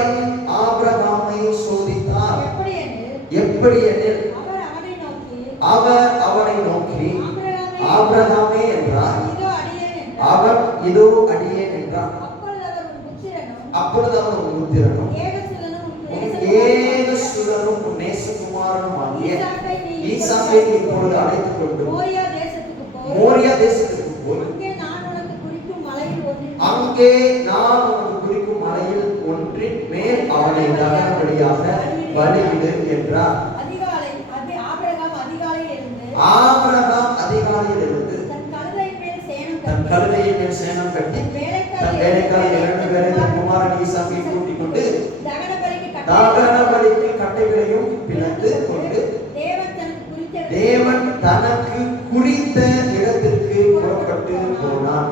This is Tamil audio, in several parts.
தேவன் ஆபிரகாமை சோதித்தார். எப்படி எனில் அவர் அவனை நோக்கி ஆபிரகாமே என்றார். அவர் இதோ அடியேன் என்றார். அப்பொழுது அவர் உன் புத்திரனும் ஏகசுதனும் உன் நேசகுமாரனுமாகிய ஈசாக்கை இப்பொழுது அழைத்துக் கொண்டு மோரியா தேசத்துக்கு போய் அங்கே நான் உனக்கு குறிக்கும் மலையில் ஒன்றின் மேல் அவனை தகனபலியாக பலியிடு என்றார். ஆபிரகாம் அதிகாலையில் இருந்து தன் கழுதையின் மேல் சேணம் கட்டி தன் வேலைக்காரர் 2 பேரை தன் குமாரன் ஈசாக்கை கூட்டிக் கொண்டு தகனபலிக்கு கட்டைகளையும் பிளந்து கொண்டு தேவன் தனக்கு குறித்த இடத்திற்கு புறப்பட்டு போனான்.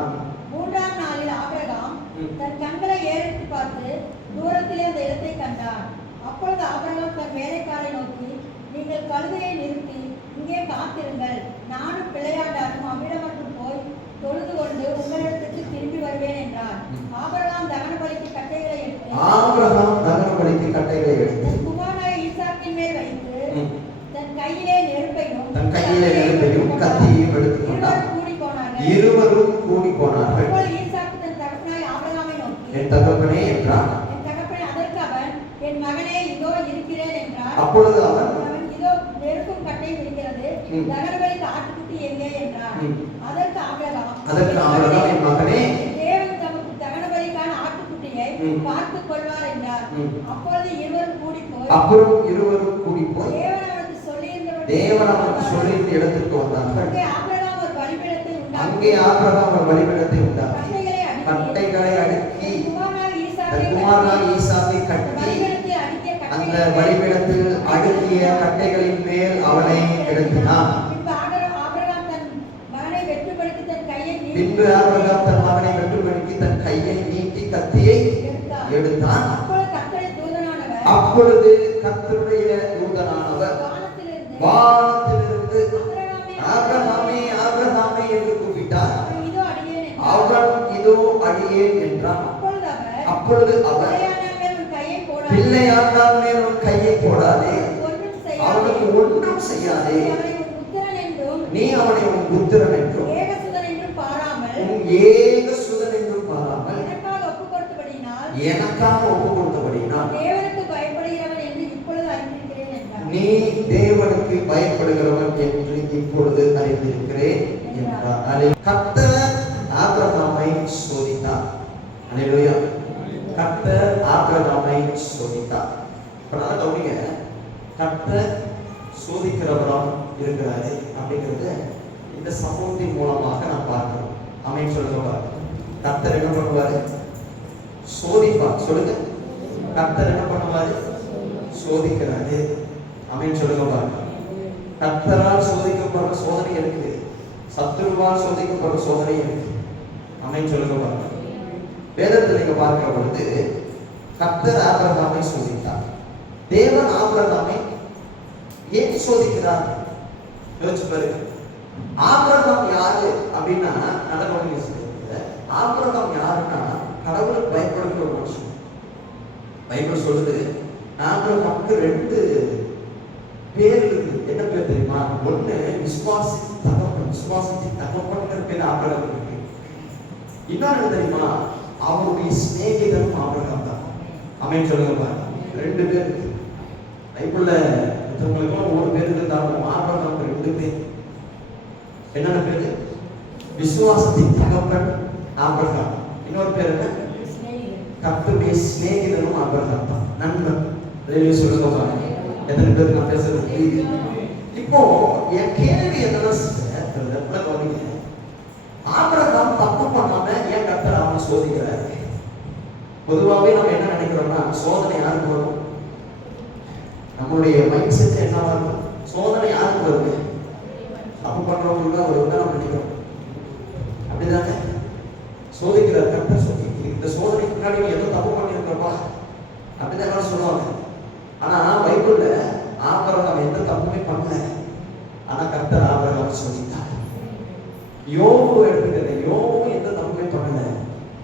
3ஆம் நாளில் ஆபிரகாம் தன் கண்களை ஏறெடுத்து பார்த்து தூரத்திலே அந்த இடத்தை கண்டான். அப்பொழுது ஆபிரகாம் தன் வேலைக்காரை நோக்கி, நீங்கள் கழுதையை நிறுத்தி இங்கே காத்திருங்கள், நானும் பிள்ளையாண்டாரும் அவ்விடம் மட்டும் போய் தொழுது கொண்டு உங்களிடத்துக்கு திரும்பி வருவேன் என்றார். ஆபிரகாம் தகனபலிக்கு கட்டைகளை எடுத்து தன் குமாரனாகிய ஈசாக்கின் மேல் வைத்து தன் கையிலே நெருப்பையும் கத்தியையும் எடுத்துக் கொண்டார். இருவரும் கூடி போனார்கள். ஈசாக்கு தன் தகப்பனாகிய ஆபிரகாமை நோக்கி, என் தகப்பனே என்றான். என் தகப்பனே. அதற்கு அவன், என் மகனே, இதோ இருக்கிறேன் என்றான். அப்பொழுது அவன், இதோ நெருப்பும் கட்டையும் இருக்கிறது, தகனபலிக்கு ஆட்டுக்குட்டி எங்கே என்றான். அதற்கு ஆபிரகாம், என் மகனே, தேவன் தமக்கு தகனபலிக்கான ஆட்டுக்குட்டியை பார்த்துக் கொள்வார் என்றார். அப்பொழுது இருவரும் கூடி போய் தேவன் அவனுக்கு சொல்லியிருந்த இடத்திற்கு வந்தார்கள். அங்கே ஆபிரகாம் ஒரு பலிபீடத்தை உண்டாக்கி கட்டைகளை அடுக்கி குமாரனாகிய ஈசாக்கை கட்டி அந்த பலிபீடத்தில் அடுக்கிய கட்டைகளின் மேல் அவனை கிடத்தினான். பின்பு ஆபிரகாம் தன் மகனை வெட்டும்படிக்கு தன் கையை நீட்டி கத்தியை எடுத்தான். அப்பொழுது கர்த்தருடைய தூதனானவர் வானத்திலிருந்து ஆபிரகாமே ஆபிரகாமே என்று கூப்பிட்டார். அவன் இதோ அடியேன் என்றான். அப்பொழுது அவர், பிள்ளையாண்டான் மேல் உன் கையை போடாதே, அவனுக்கு ஒன்றும் செய்யாதே, நீ அவனை உன் புத்திரன் என்றும் உன் ஏகசுதன் என்றும் பாராமல் எனக்காக ஒப்பு கொடுத்தபடியினால் நீ தேவனுக்கு பயப்படுகிறவன் என்று இப்பொழுது அறிந்திருக்கிறேன் என்றார். கர்த்தர் ஆபிரகாமை சோதித்தார். அல்லேலூயா. கர்த்தர் ஆபிரகாமை சோதித்தார். கவனிங்க, கர்த்தர் சோதிக்கிறவராம் இருக்கிறாரு அப்படிங்கிறது இந்த சம்பவத்தின் மூலமாக நாம் பார்க்கிறோம். ஆமென் சொல்லுங்க. கர்த்தர் என்ன பண்ணுவாரு? சோதிப்பார். சொல்லுங்க. கர்த்தர் என்ன பண்ணுவாரு? சோதிக்கிறாரு. ஆமென் சொல்லுங்க. கர்த்தரால் சோதிக்கப்படுற சோதனை இருக்கு, சத்துருவால் சோதிக்கப்படுற சோதனை இருக்கு. ஆமென் சொல்லுங்க. வேதத்தில் நீங்க பார்க்கிற பொழுது கர்த்தர் ஆபிரகாமை சோதித்தார். தேவன் ஆபிரகாமை ஏன் சோதிக்கிறார்? யோசிச்சு பாருங்க. ஆபிரகாம் யாரு அப்படின்னா, ஆபிரகாம் யாருன்னா கடவுளுக்கு பயப்படுகிற ஒரு மனுஷன். பைபிள் சொல்லுது ஆபிரகாமுக்கு 2 பேர் இருக்கு. என்ன பேர் தெரியுமா? ஒண்ணு விசுவாசத்தின் தகப்பன்ங்கிற பேர் ஆபிரகாம் இருக்கு. இன்னொன்னு தெரியுமா? அவருடைய சிநேகிதனும் ஆபிரகாம் தான். ஆமென் சொல்லுங்க. 2 பேர் இருக்கு. பைபிள்ல மற்றவங்களுக்கும் 1 பேர் இருந்தாலும் ஆபிரகாம் 2 பேர். என்னென்ன பேரு? விசுவாசத்தின் தகப்பன் ஆபிரகாம். இன்னொரு பேர் என்ன? கர்த்தருடைய சிநேகிதனும் ஆபிரகாம் தான், நண்பன். சொல்லுங்க. எத்தனை பேருக்கு நான் பேசுறது? இப்போ என் கேள்வி என்னன்னா, ஆபிரகாம் தப்பு பண்ணாம ஏன் கர்த்தர் அவனை சோதிக்கிறாரு? பொதுவாகவே நம்ம என்ன நினைக்கிறோம்னா, சோதனை யாருக்கு வரும்? நம்மளுடைய மைண்ட் செட் என்னவா இருக்கும்? சோதனை யாருக்கு வருது? தப்பு பண்றவங்களுக்கு தான் வருதுன்னு நம்ம நினைக்கிறோம். அப்படிதானே? சோதிக்கிறார் கர்த்தர். இந்த சோதனைக்கு முன்னாடி நீ ஏதோ தப்பு பண்ணிருக்கிறப்பா அப்படிதான் சொல்லுவாங்க. ஆனா பைபிள்ல ஆபிரகாம் எந்த தப்புமே பண்ணல, ஆனா கர்த்தர் ஆபிரகாம் சோதித்தார். யோபு எடுத்துக்கிற, யோபு எந்த தப்புமே பண்ணல,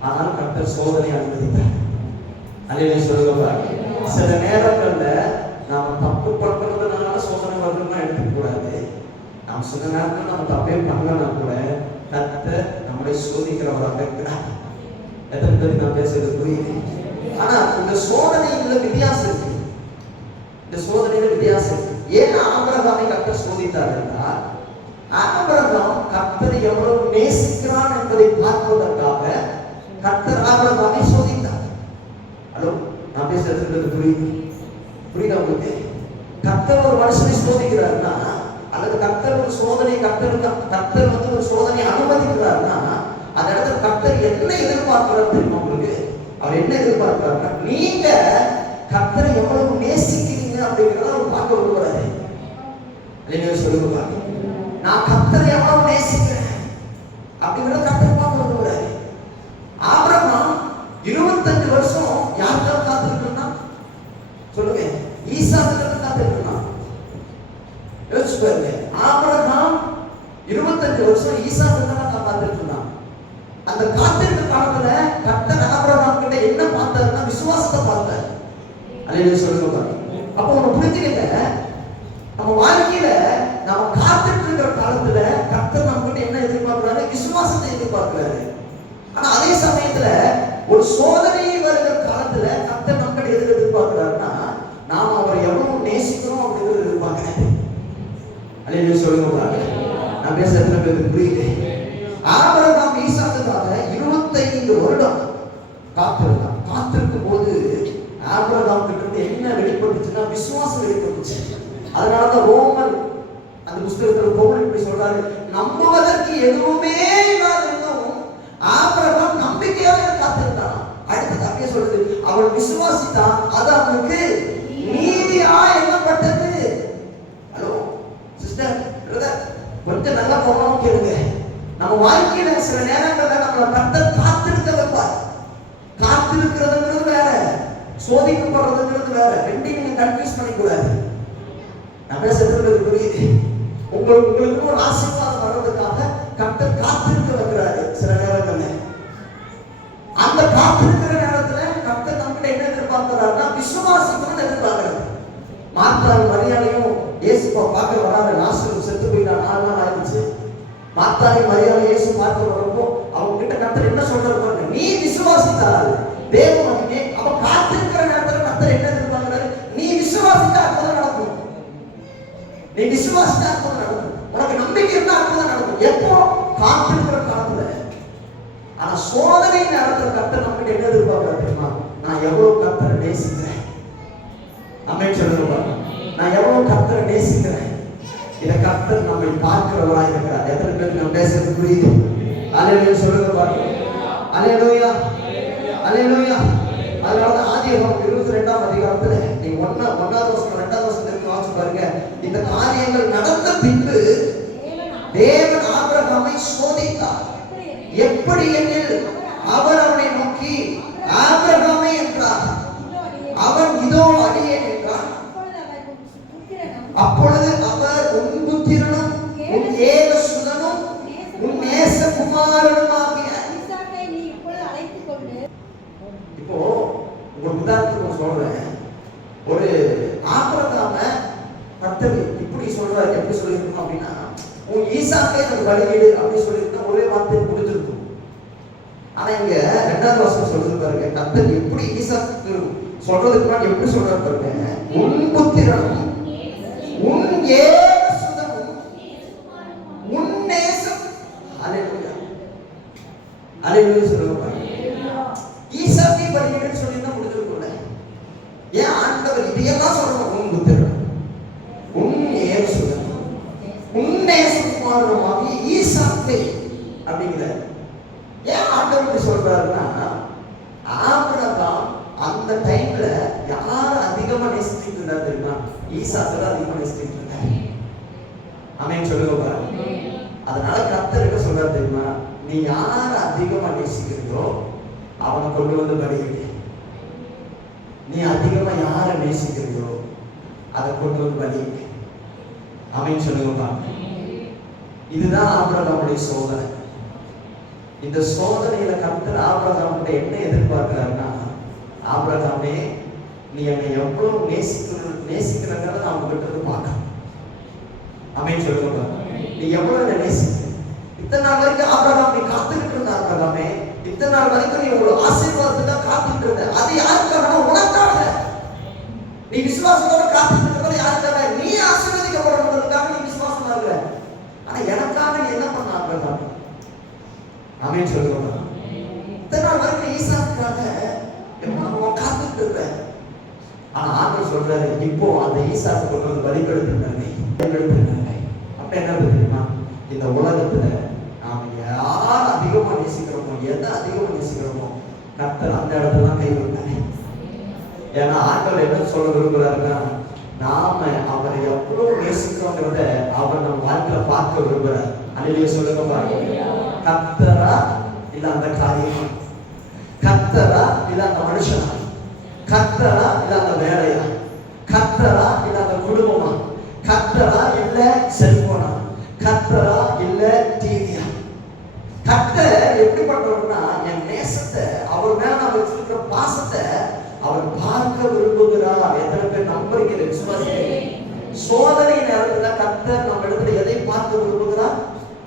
ஆனால் கர்த்தர் சோதனை அனுமதித்தார். அல்லேலூயா சொல்லுங்க. சில நேரங்கள்ல நாம தப்பு பண்றதுனால சோதனை வருதுன்னா எடுத்துக்க கூடாது. நாம் சில நேரத்துல நம்ம தப்பே பண்ணலன்னா கூட கர்த்தர் நம்மளை சோதிக்கிறவராக இருக்கிறார். எத்தனை பேருக்கு நான் பேசுறது புரியுது? ஆனா இந்த சோதனையில வித்தியாசம் இருக்கு. இந்த சோதனையில வித்தியாசம் இருக்கு. ஏன் ஆபிரகாமை கர்த்தர் சோதித்தார் என்றால், ஆபிரகாம் கர்த்தரை எவ்வளவு நேசிக்கிறான் என்பதை பார்ப்பதற்காக கர்த்தர் ஆபிரகாமை சோதித்தார். ஹலோ, நான் பேசுறது புரியுது? புரியுதா உங்களுக்கு? கர்த்தர் ஒரு மனுஷனை சோதிக்கிறாருன்னா, அல்லது கர்த்தர் ஒரு சோதனை கர்த்தர் வந்து ஒரு சோதனை அனுமதிக்கிறாருன்னா, அந்த இடத்துல கர்த்தர் என்ன எதிர்பார்க்கிறார் தெரியுமா உங்களுக்கு? அவர் என்ன எதிர்பார்க்கிறாருன்னா, நீங்க கர்த்தரை எவ்வளவு நேசிக்கிறீங்க அப்படிங்கிறத அவர் பார்க்க விரும்புறாரு. அல்லேலூயா சொல்லுங்க. நான் கர்த்தரை எவ்வளவு நேசிக்கிறேன் அப்படிங்கிறத கர்த்தர் பார்க்க விரும்புறாரு. ஆபிரகாம் 25 வருஷம் யாருக்காக காத்திருக்கா சொல்லுங்க? ஈசாக்குக்காக காத்திருக்கா. யோசிச்சு பாருங்க. ஆபிரகாம் 25 வருஷம் ஈசாக்குக்காக காத்திருக்கா. அந்த காத்திருக்க காலத்துல கர்த்தர் ஆபிரகாம் கிட்ட என்ன பார்த்தாருன்னா விசுவாசத்தை பார்த்தார். அல்லேலூயா சொல்லுங்க. அப்போ ஒண்ணு புரிஞ்சுக்கங்க, நம்ம வாழ்க்கையில நாம காத்துட்டு இருக்கிற காலத்துல கர்த்தர் நம்ம கிட்ட என்ன எதிர்பார்க்கிறாரு? விசுவாசத்தை எதிர்பார்க்கிறாரு. ஆனா அதே சமயத்துல ஒரு சோதனை வருகிற காலத்துல கர்த்தர் நம்ம கிட்ட எது எதிர்பார்க்கிறாருன்னா, நாம அவரை எவ்வளவு நேசிக்கிறோம் அப்படிங்கிறது எதிர்பார்க்கிறாரு. அல்லேலூயா சொல்லுங்க. நான் பேசுறது புரியுது? ஆபிரகாம் ஈசாக்குக்காக 25 வருடம் காத்திருந்தான். காத்திருக்கும் போது ஆபிரகாம் கிட்ட இருந்து என்ன வெளிப்பட்டுச்சுன்னா விசுவாசம் வெளிப்பட்டுச்சு. அதனாலதான் ரோமன் அந்த புஸ்தகத்துல பவுல் இப்படி சொல்றாரு, நம்புவதற்கு எதுவுமே இல்லாதவனும் ஆபிரகாம் நம்பிக்கையாக காத்திருந்தான். அடுத்து அப்படியே சொல்றது, அவன் விசுவாசித்தான், அது அவனுக்கு நீதியா எண்ணப்பட்டது. ஹலோ சிஸ்டர், பிரதர், கொஞ்சம் நல்லா போகணும் கேளுங்க. நம்ம வாழ்க்கையில சில நேரங்கள்ல நம்மளை கர்த்தர் காத்திருக்க வைப்பார். காத்திருக்கிறதுங்கிறது வேற, சோதிக்கப்படுறதுங்கிறது வேற. ரெண்டையும் நீங்க கன்ஃபியூஸ் பண்ணிக்கூடாது. நான் பேசுறது புரியுது? உங்களுக்கு ஒரு ஆசீர்வாதம் வர்றதுக்காக கர்த்தர் காத்திருக்க வைக்கிறாரு சில நேரங்கள்ல. அந்த காத்திருக்கிற நேரத்துல கர்த்தர் நம்மகிட்ட என்ன எதிர்பார்க்கிறாருன்னா விசுவாசிக்கணும்னு எதிர்பார்க்கிறாரு. மார்த்தாள் மரியாதையும் இயேசுவை பார்க்க வராங்க. லாசரு செத்து போயிட்டா, 4 நாள் ஆயிடுச்சு. மார்த்தாளை மரியாதை இயேசு பார்க்க வரப்போ அவங்க கிட்ட கர்த்தர் என்ன சொல்றாரு? நீ விசுவாசித்தால் தேவனே. அவ காத்திருக்கிற நேரத்துல கர்த்தர் என்ன எதிர்பார்க்கிறாரு? நீ விசுவாசித்தா அற்புதம் நடக்கும். நீ விசுவாசித்தா அற்புதம் நடக்கும். உனக்கு நம்பிக்கை இருந்தா அற்புதம் நடக்கும். எப்போ? காத்திருக்கிற காலத்துல. ஆனா சோதனை நேரத்துல கர்த்தர் நம்ம என்ன எதிர்பார்க்கிறாரு தெரியுமா? நான் எவ்வளவு கர்த்தரை நேசிக்கிறேன். ஆமென் சொல்லுங்க. நான் எவ்வளவு கர்த்தரை நேசிக்கிறேன். இதை கர்த்தர் நம்மை பார்க்கிறவராக இருக்கிறார். எத்தனை பேருக்கு நான் பேசுறது புரியுது? அல்லேலூயா சொல்லுங்க பாருங்க. அல்லேலூயா, அல்லேலூயா. அதனால ஆதியாகமம் 22ஆம் அதிகாரத்துல நீங்க 1வது வசனம் 2வது வசனத்துக்கு வாசிச்சு பாருங்க. இந்த காரியங்கள் நடந்த பின்பு தேவன் ஆபிரகாமை சோதித்தார். எப்படி எனில் அவர் அவனை நோக்கி ஆபிரகாமே என்றார். அவன் இதோ அடியேன் என்றான். அப்பொழுது அவர் உன் புத்திரனும் உன் ஏகசுதனும் உன் நேசகுமாரனுமாகிய ஈசாக்கை நீ இப்பொழுது அழைத்துக் கொண்டு. இப்போ ஒரு உதாரணத்துக்கு சொல்றேன். ஒரு ஆபிரகாமை கர்த்தர் இப்படி சொல்றாரு. எப்படி சொல்லியிருக்கணும் அப்படின்னா, உன் ஈசாக்கை எனக்கு பலியிடு அப்படின்னு சொல்லியிருந்தா ஒரே வார்த்தை முடிஞ்சிருக்கும். ஆனா இங்க 2வது வசனம் சொல்றது பாருங்க. கர்த்தர் எப்படி ஈசாக்கு சொல்றதுக்கு முன்னாடி எப்படி சொல்றாரு பாருங்க. உன் புத்திரனும் உன் ஏகசுதனும் உன் நேசம். அல்லேலூயா, அல்லேலூயா சொல்லுங்க. ஈசாக்கை பலியிடுன்னு சொல்லியிருந்தா முடிஞ்சிருக்கும்ல. ஏன் ஆண்டவர் இதையெல்லாம் சொல்லணும்? உன் புத்திரன் உன் ஏகசுதன் உன் நேசகுமாரனுமாகிய ஈசாக்கை அப்படிங்கிறார். ஏன் ஆண்டவர் இப்படி சொல்றாருன்னா, ஆபிரகாம் அந்த டைம்ல யார் அதிகமா நேசிச்சுட்டு இருந்தார் தெரியுமா? ஈசாக்கை தான் அதிகமா நேசிச்சுட்டு இருந்தார். ஆமென் சொல்லுங்க பாருங்க. அதனால கர்த்தர் என்ன சொல்றாரு தெரியுமா? நீ யார் அதிகமா நேசிக்கிறீங்களோ அவனை கொண்டு வந்து பலியிடு. நீ அதிகமா யாரை நேசிக்கிறீங்களோ அதை கொண்டு வந்து பலியிடு. ஆமென் சொல்லுங்க பாருங்க. இதுதான் ஆபிரகாமுடைய சோதனை. இந்த சோதனையில கர்த்தர் ஆபிரகாம் கிட்ட என்ன எதிர்பார்க்கிறாருன்னா, ஆபிரகாம் நீ என்னை எவ்வளவு நேசிக்கிறங்கிறத நான் உங்ககிட்ட இருந்து பார்க்கணும். ஆமென் சொல்லுங்க. நீ எவ்வளவு என்னை நேசிக்கிற. இத்தனை நாள் வரைக்கும் ஆபிரகாம் நீ காத்துக்கிட்டு இருந்த ஆபிரகாமே, இத்தனை நாள் வரைக்கும் நீ ஒரு ஆசீர்வாதத்துக்காக காத்துக்கிட்டு இருந்த. அது யாருக்காக? உனக்காக. நீ விசுவாசத்தோட காத்துக்கிட்டு இருக்கிறது யாருக்காக? நீ ஆசீர்வதிக்கப்படணுங்கிறதுக்காக நீ விசுவாசமா இருக்கிற. ஆனா எனக்காக நீ என்ன பண்ண ஆபிரகாம்? ஆமென் சொல்லுங்க. இத்தனை நாள் வரைக்கும் ஈசாக்குக்காக எவ்வளவு காத்துக்கிட்டு இருக்க. ஆனா ஆண்டவர் சொல்றாரு, இப்போ அந்த ஈசாக்கு கொண்டு வந்து பலிபடுத்தினாங்க. அப்ப என்ன தெரியுமா? இந்த உலகத்துல நாம யார் அதிகமா நேசிக்கிறோமோ, எதை அதிகமா நேசிக்கிறோமோ, கர்த்தர் அந்த இடத்துல தான் கை வைப்பாரு. ஏன்னா ஆண்டவர் என்ன சொல்ல விரும்புறாருன்னா, நாம அவரை எவ்வளவு நேசிக்கிறோங்கிறத அவர் நம்ம வாழ்க்கையில பார்க்க விரும்புறார். அல்லேலூயா சொல்லுங்க பாருங்க. கர்த்தரா இல்ல அந்த காரியமா? கர்த்தரா இல்ல அந்த மனுஷனா? கர்த்தரா இல்ல அந்த வேலையா? கர்த்தரா இல்ல அந்த குடும்பமா? கர்த்தரா இல்ல செல்போனா? கர்த்தரா இல்ல டிவியா? கர்த்தர் எப்படி பண்றோம்னா, என் நேசத்தை அவர் மேல நான் வச்சிருக்கிற பாசத்தை அவர் பார்க்க விரும்புகிறார். எத்தனை பேர் நம்புறீங்க? விசுவாசிக்கிறீங்க? சோதனை நேரத்துல கர்த்தர் நம்ம இடத்துல எதை பார்க்க விரும்புகிறார்?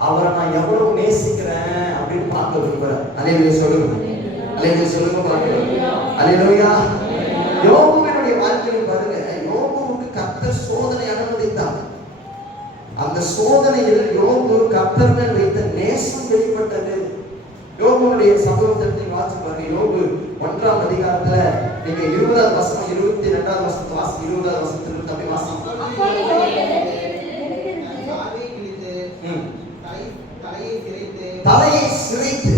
அவரை நான் எவ்வளவு நேசிக்கிறேன் அப்படின்னு பார்க்க விரும்புகிறார். அல்லேலூயா சொல்லுங்க. அல்லேலூயா சொல்லுங்க பாருங்க. அல்லேலூயா. யோபுவினுடைய வாழ்க்கையை பாருங்க. யோபுவுக்கு கர்த்தர் சோதனை அனுமதித்தார். அந்த சோதனையில் யோபு கர்த்தர் மேல் வைத்த நேசம் வெளிப்பட்டது. யோபுவுடைய சம்பவத்தை நீங்க வாசிச்சு பாருங்க. யோபு 1ஆம் அதிகாரத்துல நீங்க 20வது வசனம் 22வது வசனத்தை வாசி. 20வது வசனத்துல தம்பி வாசி. தலையை சிரைத்து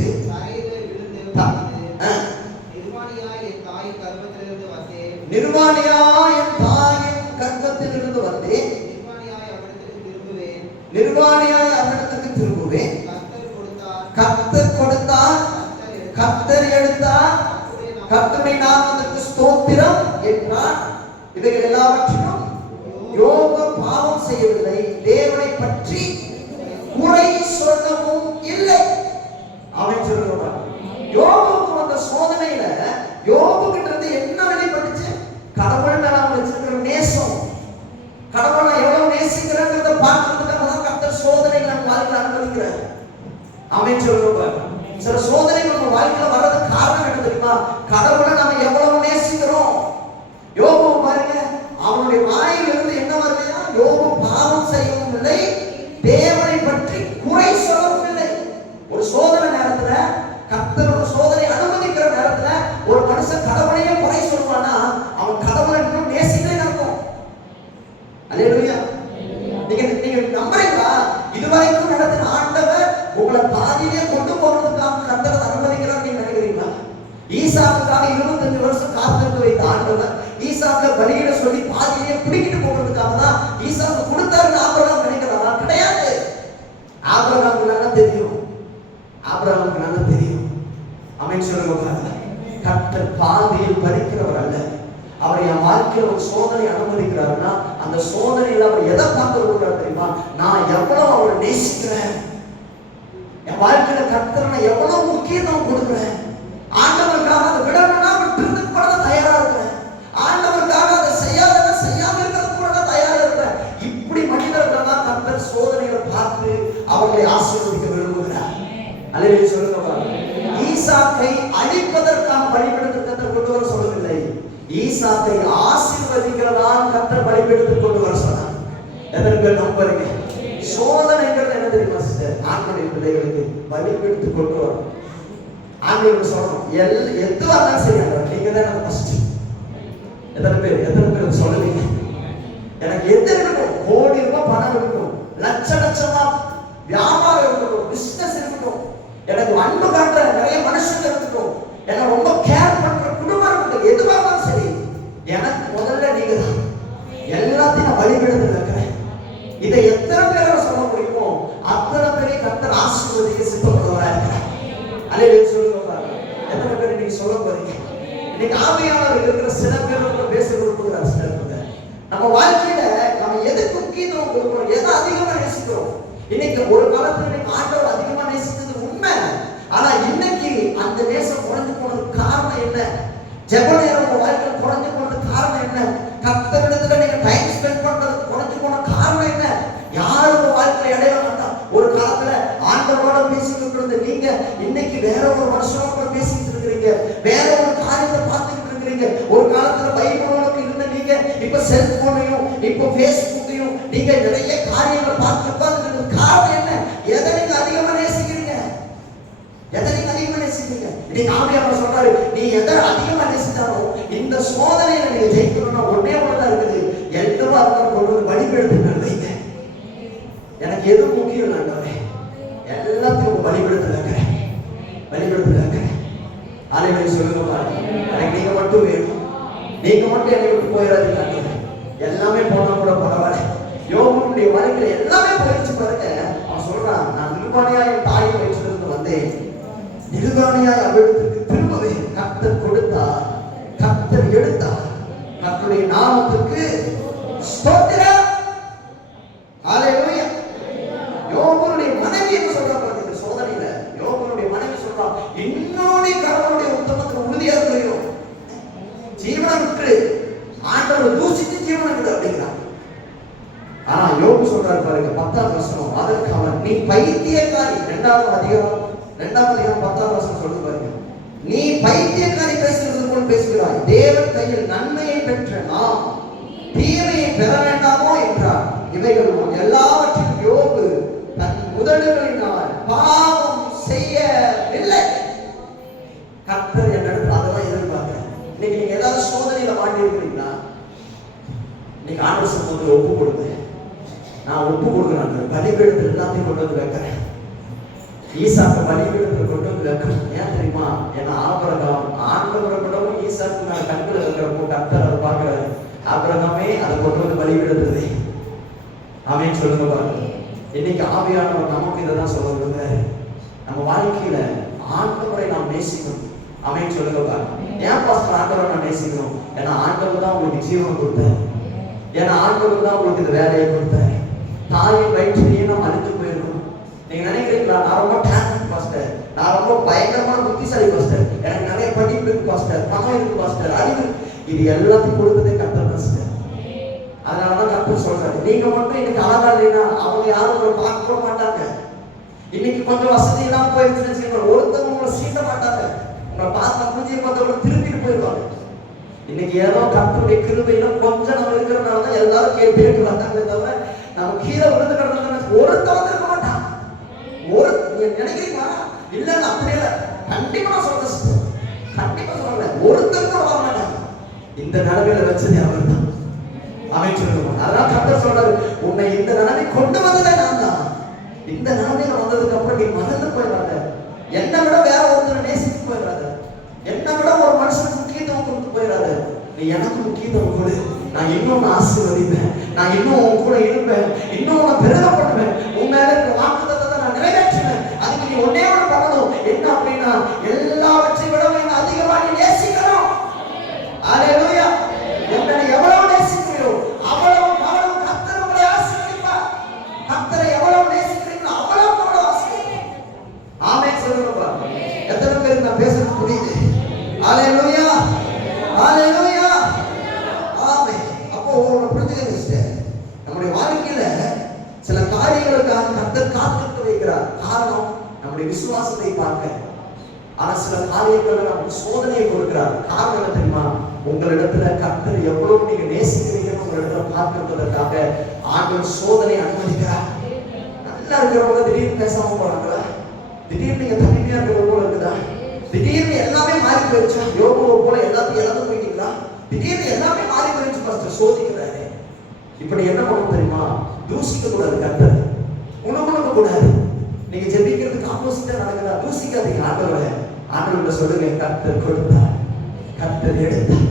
நிர்வாணியா என் தாயின் கர்ப்பத்திலிருந்து வந்தேன், நிர்வாணியாய் அவரிடத்துக்கு திரும்புவேன். கர்த்தர் கொடுத்தார், கர்த்தர் எடுத்தார், கர்த்தருடைய நாமத்துக்கு ஸ்தோத்திரம் என்றார். இவைகள் எல்லாவற்றிலும் யோபு பாவம் செய்யவில்லை, தேவனை பற்றி குறை சொல்லவும் இல்லை. அவன் சொல்லுவான். யோபுக்கு வந்த சோதனையில யோபு கிட்ட இருந்து என்ன வெளிப்பட்டுச்சு? கடவுள் மேல அவன் வச்சிருக்கிற நேசம், கடவுளை எவ்வளவு நேசிக்கிறேங்கிறத பார்க்கறதுக்காக தான் கர்த்தர் சோதனைகளை நம்ம வாழ்க்கையில அனுமதிக்கிறார். அவன் சொல்லுவான். சில சோதனைகள் நம்ம வாழ்க்கையில வர்றதுக்கு காரணம் என்ன தெரியுமா? கடவுளை நம்ம எவ்வளவு நேசிக்கிறோம். யோபு பாருங்க, அவனுடைய வாயிலிருந்து என்ன வருதுன்னா, யோபு பாவம் செய்யவும் இல்லை, தேவனை பற்றி குறை சொல்லவும் இல்லை. ஒரு சோதனை நேரத்துல, கர்த்தர் ஒரு சோதனை அனுமதிக்கிற நேரத்துல ஒரு மனுஷன் கடவுளையே குறை சொல்வானா, அவன் கடவுளை இன்னும் நேசிக்கலைன்னு அர்த்தம். அல்லேலூயா. நீங்க நம்புறீங்களா? இதுவரைக்கும் நடத்தின ஆண்டவர் உங்களை பாதியிலே கொண்டு போறதுக்காக கர்த்தர் அனுமதிக்கிறார் நீங்க நினைக்கிறீங்களா? ஈசாக்குக்காக 25 வருஷம் காத்திருந்து வைத்த ஆண்டவர் ஈசாக்கை பலியிட சொல்லி பாதியிலே பிடிக்கிட்டு போறதுக்காக தான் ஈசாக்கு கொடுத்தாருன்னு ஆபிரகாம் நினைக்கிறாரா? கிடையாது. ஆபிரகாமுக்கு நல்லா தெரியும். ஆபிரகாமுக்கு நல்லா தெரியும். ஆமென் சொல்லுங்க. கர்த்தர் பாதியில் பறிக்கிறவர் அல்ல. அவர் என் வாழ்க்கையில ஒரு சோதனை அனுமதிக்கிறாருன்னா அந்த சோதனையில அவர் எதை பார்க்க விரும்புறாரு தெரியுமா? நான் எவ்வளவு அவரை நேசிக்கிறேன், என் வாழ்க்கையில கர்த்தரை எவ்வளவு முக்கியத்துவம் கொடுக்கிறேன், ஆண்டவருக்காக அதை விடணும்னா விட்டு கூட தயாரா இருக்கிறேன், ஆண்டவருக்காக அதை செய்யாம இருக்கிறது கூட தயாரா இருக்கிறேன். இப்படி மனிதர்கள் தான் கர்த்தர் சோதனைகளை பார்த்து அவர்களை ஆசீர்வதிக்க விரும்புகிறார். அல்லேலூயா சொல்லுங்க. ஈசாக்கை அழிப்பதற்காக பலிபீடத்துக்கு கர்த்தர் கொண்டு வர சொல்லவில்லை, ஈசாக்கை ஆசீர்வதிக்கிறதான் கர்த்தர் பலிபீடத்துக்கு கொண்டு வர சொன்னார். எத்தனை பேர் நம்புறீங்க? சோதனைகள் என்ன தெரியுமா சிஸ்டர்? ஆண்டவருடைய பிள்ளைகளுக்கு பலிபீடத்துக்கு கொண்டு வரும். ஆண்டவர் சொல்லணும், எதுவா இருந்தாலும் சரி ஆண்டவர் நீங்க தான் எனக்கு ஃபர்ஸ்ட். எத்தனை பேர் சொல்லுவீங்க? எனக்கு எது இருக்கணும்? கோடி ரூபாய் பணம் இருக்கணும், லட்சமா வியாபாரம் இருக்கணும், பிசினஸ் இருக்கணும், எனக்கு அன்பு காட்டுற நிறைய மனுஷங்க இருக்கட்டும், என்ன ரொம்ப கேர் பண்ற குடும்பம் இருக்கட்டும், எதுவா இருந்தாலும் சரி எனக்கு முதல்ல நீங்க தான். எல்லாத்தையும் நான் பலிபீடத்தில் வைக்கிறேன். இதை எத்தனை பேரால சொல்ல முடியுமோ அத்தனை பேரை கர்த்தர் ஆசீர்வதிக்க சித்தப்படுவரா இருக்கிறார். அல்லேலூயா சொல்லுங்க. எத்தனை பேர் நீங்க சொல்ல போறீங்க? இன்னைக்கு ஆவியானவர் இருக்கிற சில பேர் பேச விரும்புகிறார். சில பேர் நம்ம வாழ்க்கையில நம்ம எதுக்கு முக்கியத்துவம் கொடுக்கிறோம், எதை அதிகமா நேசிக்கிறோம். இன்னைக்கு ஒரு காலத்துல நீங்க ஆண்டவர் அதிகமா நேசித்தது உண்மை. ஆனா இன்னைக்கு அந்த நேசம் குறைஞ்சு போனதுக்கு காரணம் என்ன? ஜெப நேரம் உங்க வாழ்க்கையில் குறைஞ்சு போனதுக்கு காரணம் என்ன? கர்த்தரிடத்துல நீங்க டைம் ஸ்பெண்ட் பண்றது குறைஞ்சு போன காரணம் என்ன? யாரும் உங்க வாழ்க்கையில இடையில மாட்டான். ஒரு காலத்துல ஆண்டவரோட பேசிக்கிட்டு இருந்த நீங்க இன்னைக்கு வேற ஒரு மனுஷனோட பேசிக்கிட்டு இருக்கிறீங்க, வேற ஒரு காரியத்தை பார்த்துக்கிட்டு இருக்கிறீங்க. ஒரு காலத்துல பைபிளோட இருந்த நீங்க இப்ப செல்போனையும் இப்ப பேஸ்புக்கையும் நீங்க நிறைய காரியங்களை பார்த்து உட்கார்ந்து காரணம் என்ன? எதை நீங்க அதிகமா நேசிக்கிறீங்க? எதை நீங்க அதிகமா நேசிக்கிறீங்க? இன்னைக்கு ஆவியானவர் சொல்றாரு, நீ எதை அதிகமா நேசித்தாலும் இந்த சோதனையில நீங்க ஜெயிக்கணும்னா ஒன்னே ஒண்ணுதான் இருக்குது. எல்லோரும் அதெல்லாம் கொண்டு வந்து பலிபீடத்துக்கு வைங்க. எனக்கு எது முக்கியம் இல்லைன்றே எல்லாத்தையும் பலிபீடத்துல இருக்கிறேன், பலிபீடத்துல இருக்கிறேன். ஆலைகளை சொல்லுங்க பாருங்க, எனக்கு நீங்க மட்டும் வேணும், நீங்க மட்டும் என்னை விட்டு போயிடாதீங்க. எல்லாமே போனா கூட பரவாயில்ல. யோகனுடைய வாழ்க்கையில எல்லாமே போயிடுச்சு பாருங்க. அவன் சொல்றான், நான் நிர்வாணியா என் தாயை வயிற்றிலிருந்து வந்தேன், நிர்வாணியாய் அவளுக்கு திரும்பவே கர்த்தர் கொடுத்தார், கர்த்தர் எடுத்தார், கர்த்தருடைய நாமத்துக்கு ஸ்தோத்திரம். ஹல்லேலூயா. யோபுடைய மனைவி என்ன சொல்றா பாருங்க சோதனையில. யோபுடைய மனைவி சொல்றா, இன்னொரு கடவுளுடைய உத்தமத்துக்கு உறுதியா இருக்கிறீரோ, ஜீவனை விட்டு ஆண்டவரை தூசித்து ஜீவனை விடு அப்படிங்கிறான். ஆனா யோபு சொல்றாரு பாருங்க 10ஆம் வசனம், அதற்கு அவன், நீ பைத்தியக்காரி. 2ஆம் அதிகாரம் 10ஆம் வசனம் சொல்லுது பாருங்க, நீ பைத்தியக்காரி பேசுகிறது போல் பேசுகிறாய், தேவன் கையில் நன்மையை பெற்ற நாம் தீமையை பெற வேண்டாமோ என்றார். இவைகள் எல்லாவற்றிலும் யோபு தன் முதல்களினால் பாவம் செய்யவில்லை. கர்த்தர் என்னிடத்தில் அதெல்லாம் எதிர்பார்க்கிறேன். இன்னைக்கு நீங்க ஏதாவது சோதனையில மாட்டி இருக்கிறீங்களா? இன்னைக்கு ஆண்டவர் சமூகத்தில் ஒப்பு கொடுங்க. நான் ஒப்பு கொடுக்குறேன், பலிபீடத்தில் எல்லாத்தையும் கொண்டு வந்து வைக்கிறேன். ஈசாக்கு பலிபீடத்தில் கொண்டு வந்து வைக்கணும். ஏன் தெரியுமா? ஏன்னா ஆபிரகாம் ஆண்டவரை விடவும் ஈசாக்கு நான் கண்களை வைக்கிறப்போ கர்த்தர் அதை பார்க்கிறாரு. ஆபிரகாமே அதை கொண்டு வந்து பலிபீடத்தில் ஆமென் சொல்லுங்க பாருங்க. இன்னைக்கு ஆவியானவர் நமக்கு இதை தான் சொல்ல விரும்புறாரு. நம்ம வாழ்க்கையில ஆண்டவரை நாம் நேசிக்கணும். ஆமென் சொல்லுங்க பாருங்க. ஏன் பாஸ்டர் ஆண்டவரை நான் நேசிக்கணும்? ஏன்னா ஆண்டவர் தான் உங்களுக்கு ஜீவன் கொடுத்தாரு, ஏன்னா ஆண்டவர் தான் உங்களுக்கு இந்த வேலையை கொடுத்தாரு. தாயின் வயிற்றிலேயே நாம் அழிந்து போயிருக்கணும். நீங்க நினைக்கிறீங்களா, நான் ரொம்ப டேலண்ட் பாஸ்டர், நான் ரொம்ப பயங்கரமான புத்திசாலி பாஸ்டர், எனக்கு நிறைய படிப்பு இருக்கு பாஸ்டர், பணம் இருக்கு பாஸ்டர், அறிவு, இது எல்லாத்தையும் கொடுத்ததே கர்த்தர் பாஸ்டர். அதனாலதான் கர்த்தர் சொல்றாரு, நீங்க மட்டும் இன்னைக்கு அழகா இல்லைன்னா அவங்க யாரும் உங்களை பார்க்க கூட மாட்டாங்க. இன்னைக்கு கொஞ்சம் வசதி எல்லாம் போயிருச்சுன்னு ஒருத்தவங்க உங்களை சீட்ட மாட்டாங்க. உங்களை பார்த்த மூஞ்சியை பார்த்தவங்க திரும்பிட்டு போயிடுவாங்க. இன்னைக்கு ஏதோ கர்த்தருடைய கிருபையில கொஞ்சம் நம்ம இருக்கிறதுனாலதான் எல்லாரும் கேட்டு வந்தாங்களே தவிர நம்ம கீழே விழுந்து கிடந்தா ஒருத்தவங்க இருக்க மாட்டான். ஒரு நினைக்கிறீங்களா? இல்ல அப்படி இல்லை, கண்டிப்பா நான் சொல்றேன், கண்டிப்பா சொல்றேன், ஒருத்தர் கூட வர மாட்டாங்க. இந்த நிலைமையில வச்சதே அவர் தான். அமைச்சிருக்கோம். அதனால கர்த்தர் சொல்றாரு, உன்னை இந்த நிலைமை கொண்டு வந்ததே நான் தான். இந்த நிலைமையில வந்ததுக்கு அப்புறம் நீ மறந்து போயிடாத, என்னை விட வேற ஒருத்தரை நேசித்து போயிடாத, என்னை விட ஒரு மனுஷனுக்கு முக்கியத்துவம் கொடுத்து போயிடாத, நீ எனக்கு முக்கியத்துவம் கொடு, நான் இன்னும் ஆசீர்வதிப்பேன், நான் இன்னும் உன் கூட இருப்பேன், இன்னும் உன்னை பெருமைப்படுவேன், உன் மேல இருக்க வாக்குத்தத்தத்தை நான் நிறைவேற்றுவேன். அதுக்கு நீ ஒன்னே ஒன்று பண்ணணும். என்ன அப்படின்னா, எல்லாவற்றையும் விட என்ன அதிகமாக நீ நேசிக்கணும். அல்லேலூயா. என்னை எவ்வளவு நேசிக்கிறீரோ அவ்வளவு கர்த்தர் உங்களை ஆசீர்வதிப்பார். கர்த்தரை எவ்வளவு நேசிக்கிறீங்களோ அவ்வளவு ஆசீர்வதிப்பார். ஆமென் சொல்லுங்க. எத்தனை பேருக்கு நான் பேசுறது புரியுது? அல்லேலூயா, அல்லேலூயா, ஆமென். அப்போ உங்களை புரிஞ்சுக்க, நம்முடைய வாழ்க்கையில சில காரியங்களுக்காக கர்த்தர் காத்திருக்க வைக்கிறார். காரணம் நம்முடைய விசுவாசத்தை பார்க்க. ஆனா சில காரியங்களை நமக்கு சோதனையை கொடுக்கிறார். காரணம் என்ன தெரியுமா? உங்களிடத்துல கர்த்தர் எவ்வளவு நீங்க நேசிக்கிறீங்கன்னு உங்களிடத்துல பார்க்கிறதுக்காக ஆண்டவர் சோதனை அனுமதிக்கிறார். நல்லா இருக்கிறவங்க திடீர்னு பேசாம போறாங்களா? திடீர்னு நீங்க தனிமையா இருக்கிற போல இருக்குதா? திடீர்னு எல்லாமே மாறி போயிடுச்சா? யோகோ போல எல்லாத்தையும் இழந்து போயிட்டீங்களா? திடீர்னு எல்லாமே மாறி போயிடுச்சு. ஃபர்ஸ்ட் சோதிக்கிறாரு. இப்படி என்ன பண்ணணும் தெரியுமா? தூசிக்க கூடாது, கர்த்தர் உணவுணக்க கூடாது. நீங்க ஜெபிக்கிறதுக்கு ஆப்போசிட்டா நடக்குதா? தூசிக்காதீங்க ஆண்டவரை. ஆண்டவர்கிட்ட சொல்லுங்க, கர்த்தர் கொடுத்தார், கர்த்தர் எடுத்தார்,